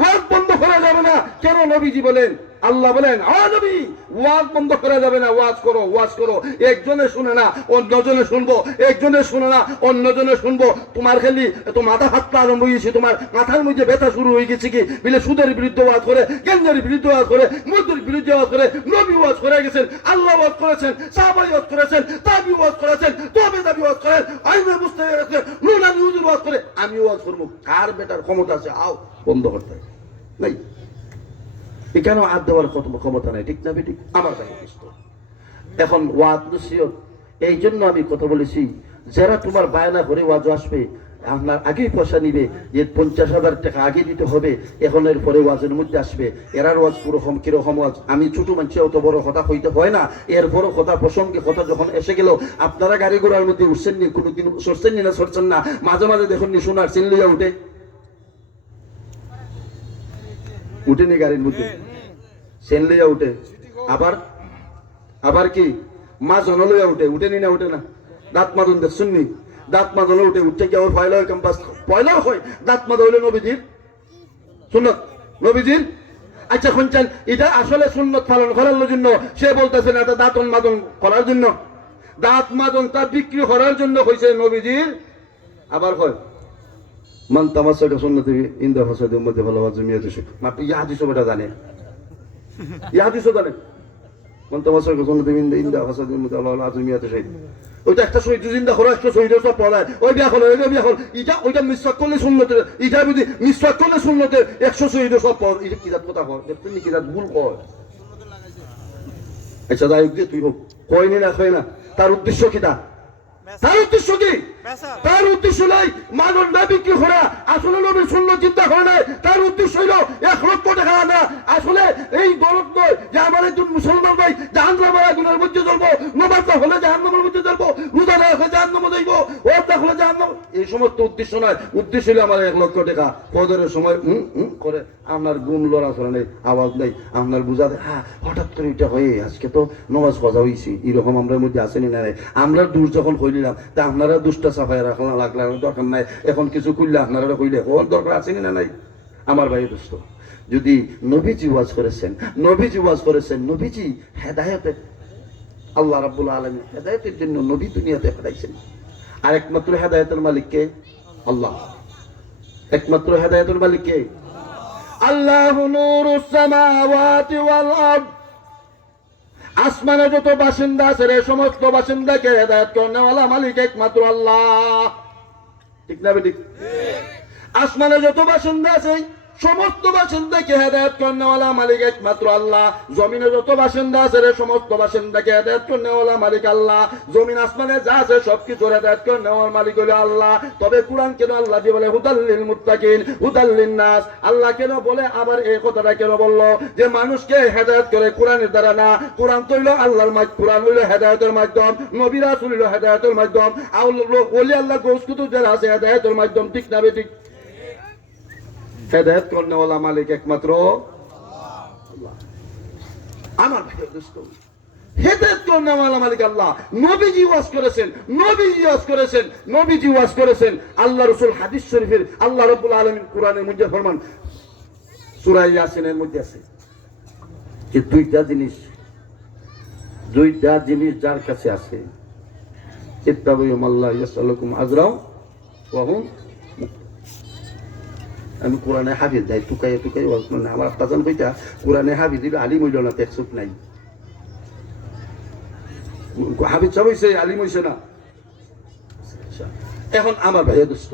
ওয়াজ বন্ধ করা যাবে না। কেন? নবীজি বলেন, আল্লাহ বলেন, নবী, ওয়াজ বন্ধ করা যাবে না, ওয়াজ করো, ওয়াজ করো। একজনে শুনে না অন্যজনে শুনবো, একজনে শুনে না অন্যজনে শুনবো। তোমার খালি তো মাথা হাতটা আরম্ভ হয়েছে, তোমার মাথার মধ্যে ব্যথা শুরু হয়ে গেছে কি বলে সুদের বিরুদ্ধে ওয়াজ করে, গেঞ্জার বিরুদ্ধে ওয়াজ করে, মজদুর বিরুদ্ধে ওয়াজ করে। নবী ওয়াজ করে গেছেন, আল্লাহ ওয়াজ করেছেন, সাহাবা ওয়াজ করেছেন, তাবি ওয়াজ করেছেন, তবে তাবি ওয়াজ করেন, আইনে বুঝতে গেছে, নুরানি হুজুর ওয়াজ করে, আমি ওয়াজ করবো। কার বেটার ক্ষমতা আছে আও বন্ধ করতে নাই? এখানেও হাত দেওয়ার ক্ষমতা নাই, ঠিক না? ঠিক আমার কাছে এখন ওয়াজ নসিহত। এই জন্য আমি কথা বলেছি, যারা তোমার বায়না করে ওয়াজ আসবে, আপনার আগেই পয়সা নিবে যে 50,000 টাকা আগে দিতে হবে, এখন এর পরে ওয়াজের মধ্যে আসবে। এরার ওয়াজ পুরোকম কিরকম ওয়াজ? আমি ছোট মানুষ, অত বড় কথা হইতে হয় না। এরপরও কথা প্রসঙ্গে কথা যখন এসে গেল, আপনারা গাড়ি ঘোড়ার মধ্যে উঠছেন নি? কোনোদিন সরছেন নি না সরছেন না? মাঝে মাঝে দেখুন নি সোনার চিন লইয়া উঠে, উঠেনি গাড়ির মধ্যে সেন লইয়া উঠে, আবার আবার কি মা জন লইয়া উঠে, উঠেনি না? উঠে না? দাঁত মাদন দেখছেন নি? দাঁত মাদলে উঠে, উঠতে কি আমার পয়লা ক্যাম্পাস পয়লা হয়? দাঁত মাদা হইলে নবীজির সুন্নত, নবীজির। আচ্ছা শুনছেন, এটা আসলে সুন্নত পালন করার জন্য সে বলতেছেন, এটা দাঁতন মাদন করার জন্য, দাঁত মাদনটা বিক্রি করার জন্য হয়েছে নবীজির। আবার হয় মান তামাশাটা সুন্নতি ইন্দা ফাসাদের মধ্যে ভালোবাসা জমিয়ে দেশে মাত্র ইহাদিসও বেটা জানে, ইহাদিসও জানে। মান তামাশাটা সুন্নতি ইন্দা ফাসাদের মধ্যে ভালোবাসা জমিয়ে দেশে, ওইটা একটা শহীদ জিন্দা করো, একটা শহীদ সব পড়ায়, ওই বিয়া হলো, ওই বিয়া হল, এটা ওইটা মিসওয়াক করলে সুন্নতের, এটা বুঝি মিসওয়াক করলে সুন্নতের 100 শহীদ সব পড়। এটা কি জাত কথা কর? দেখতেন কি জাত ভুল কর? আচ্ছা যাই হোক, তুই হোক কয়নি না কয় না, তার উদ্দেশ্য কিটা? তার উদ্দেশ্য কি? তার উদ্দেশ্য নাই মানব না বিক্রি করা, আসলে নবীর সুন্নাত চিন্তা করে নাই। তার উদ্দেশ্য হইল 1 লক্ষ টাকা আনা। আসলে এই দরদ নয় যে আমার একজন মুসলমান ভাই জাহান্নামের আগুনের মধ্যে জ্বলবো, নামাজ না হলে জাহান্নামের মধ্যে জ্বলবো, রোজা না হলে জাহান্নামে যাইবো, ওয়াজ না হলে জাহান্নাম। এই সমস্ত উদ্দেশ্য নয়। উদ্দেশ্য হইল আমার 1 লক্ষ টাকা ফজরের সময় করে আপনার গুণ লড়াচড়া নেই, আওয়াজ নেই, আপনার বুঝাতে হ্যাঁ হঠাৎ করে এটা হয়ে আজকে তো নামাজ কজা হয়েছি, এরকম আমরা মধ্যে আসেনি না। আমরা দূর যখন হইলাম তা আপনারা দুষ্টা সাফাই রাখলাম, লাগলাম দরকার নাই। এখন কিছু করলে আপনারা কইলে ওর দরকার আসেনি না নাই? আমার ভাই দোস্ত, যদি নবীজি ওয়াজ করেছেন, নবীজি ওয়াজ করেছেন, নবীজি হেদায়েতে, আল্লাহ রাব্বুল আলামিন হেদায়েতের জন্য নবী দুনিয়াতে পাঠাইছেন। আর একমাত্র হেদায়েতের মালিক কে? আল্লাহ। একমাত্র হেদায়েতের মালিক কে? আল্লাহু নূরুস সামাওয়াতি ওয়াল আরদ। আসমানে যত বাসিন্দা আছে রে, সমস্ত বাসিন্দাকে হেদায়েত করেনওয়ালা মালিক একমাত্র আল্লাহ, ঠিক না? ঠিক। আসমানে যত বাসিন্দা আছে সমস্ত বাসিন্দাকে হেদায়েত করেনওয়ালা মালিক একমাত্র আল্লাহ। জমিনে যত বাসিন্দা আছে রে, সমস্ত বাসিন্দাকে হেদায়েত করেনওয়ালা মালিক আল্লাহ। জমিন আসমানে যা আছে সবকিছু হেদায়েত করেনওয়ালা মালিক হলো আল্লাহ। তবে কুরআন কেন আল্লাহ দিয়ে বলে হুদাল্লিল মুত্তাকিন, হুদাল্লিন নাস? আল্লাহ কেন বলে? আবার এই কথাটা কেন বললো যে মানুষকে হেদায়েত করে কুরআনের দ্বারা না? কুরআন তো হইল আল্লাহর মাধ্যম, কুরআন হইল হেদায়েতের মাধ্যম, নবী রাসূল হইল হেদায়েতের মাধ্যম, ওলি আল্লাহ গৌস কুতুব যারা আছে হেদায়েতের মাধ্যম, ঠিক না? ঠিক। হেদায়েত করনেওয়ালা মালিক একমাত্র আল্লাহ। আমার ভাই দোস্ত, হেদায়েত করনেওয়ালা মালিক আল্লাহ। নবীজি ওয়াজ করেছেন, নবীজি ওয়াজ করেছেন, নবীজি ওয়াজ করেছেন। আল্লাহ রাসূল হাদিস শরীফের, আল্লাহ রাব্বুল আলামিন কোরআনের মধ্যে ফরমান, সূরা ইয়াসিনের মধ্যে আছে যে দুইটা জিনিস যার কাছে আছে, ইত্তাবিউ মাল্লা ইয়াসালুকুম আজরাও ওয়া হুম। আমি কোরআনে হাফিজ যাই টুকাই ওয়াজ মানে আমার আব্বাজান কইতা কোরআনে হাফিজ দিলে আলিম হইল না, টেকসুক নাই। হাফিজ সব হইছে, আলিম হইছে না। এখন আমার ভাইয়া দোস্ত,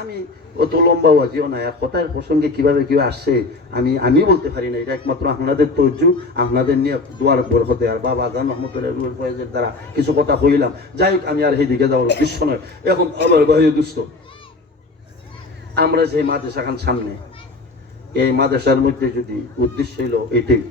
আমি অত লম্বা ওয়াজিও নাই, কথার প্রসঙ্গে কিভাবে আসছে আমি বলতে পারি না। এটা একমাত্র আপনাদের তর্জু, আপনাদের নিয়ে দোয়ার বরকতে আর বাবা জান রহমতুল্লাহ রুহের ফয়েজের দ্বারা কিছু কথা কইলাম। যাই হোক, আমি আর সেই দিকে যাওয়ার উদ্দেশ্য নয়। এখন আমার ভাইয়া দোস্ত, আমরা যে মাদ্রাসা খান সামনে, এই মাদ্রাসার মধ্যে যদি উদ্দেশ্য হইল এটাই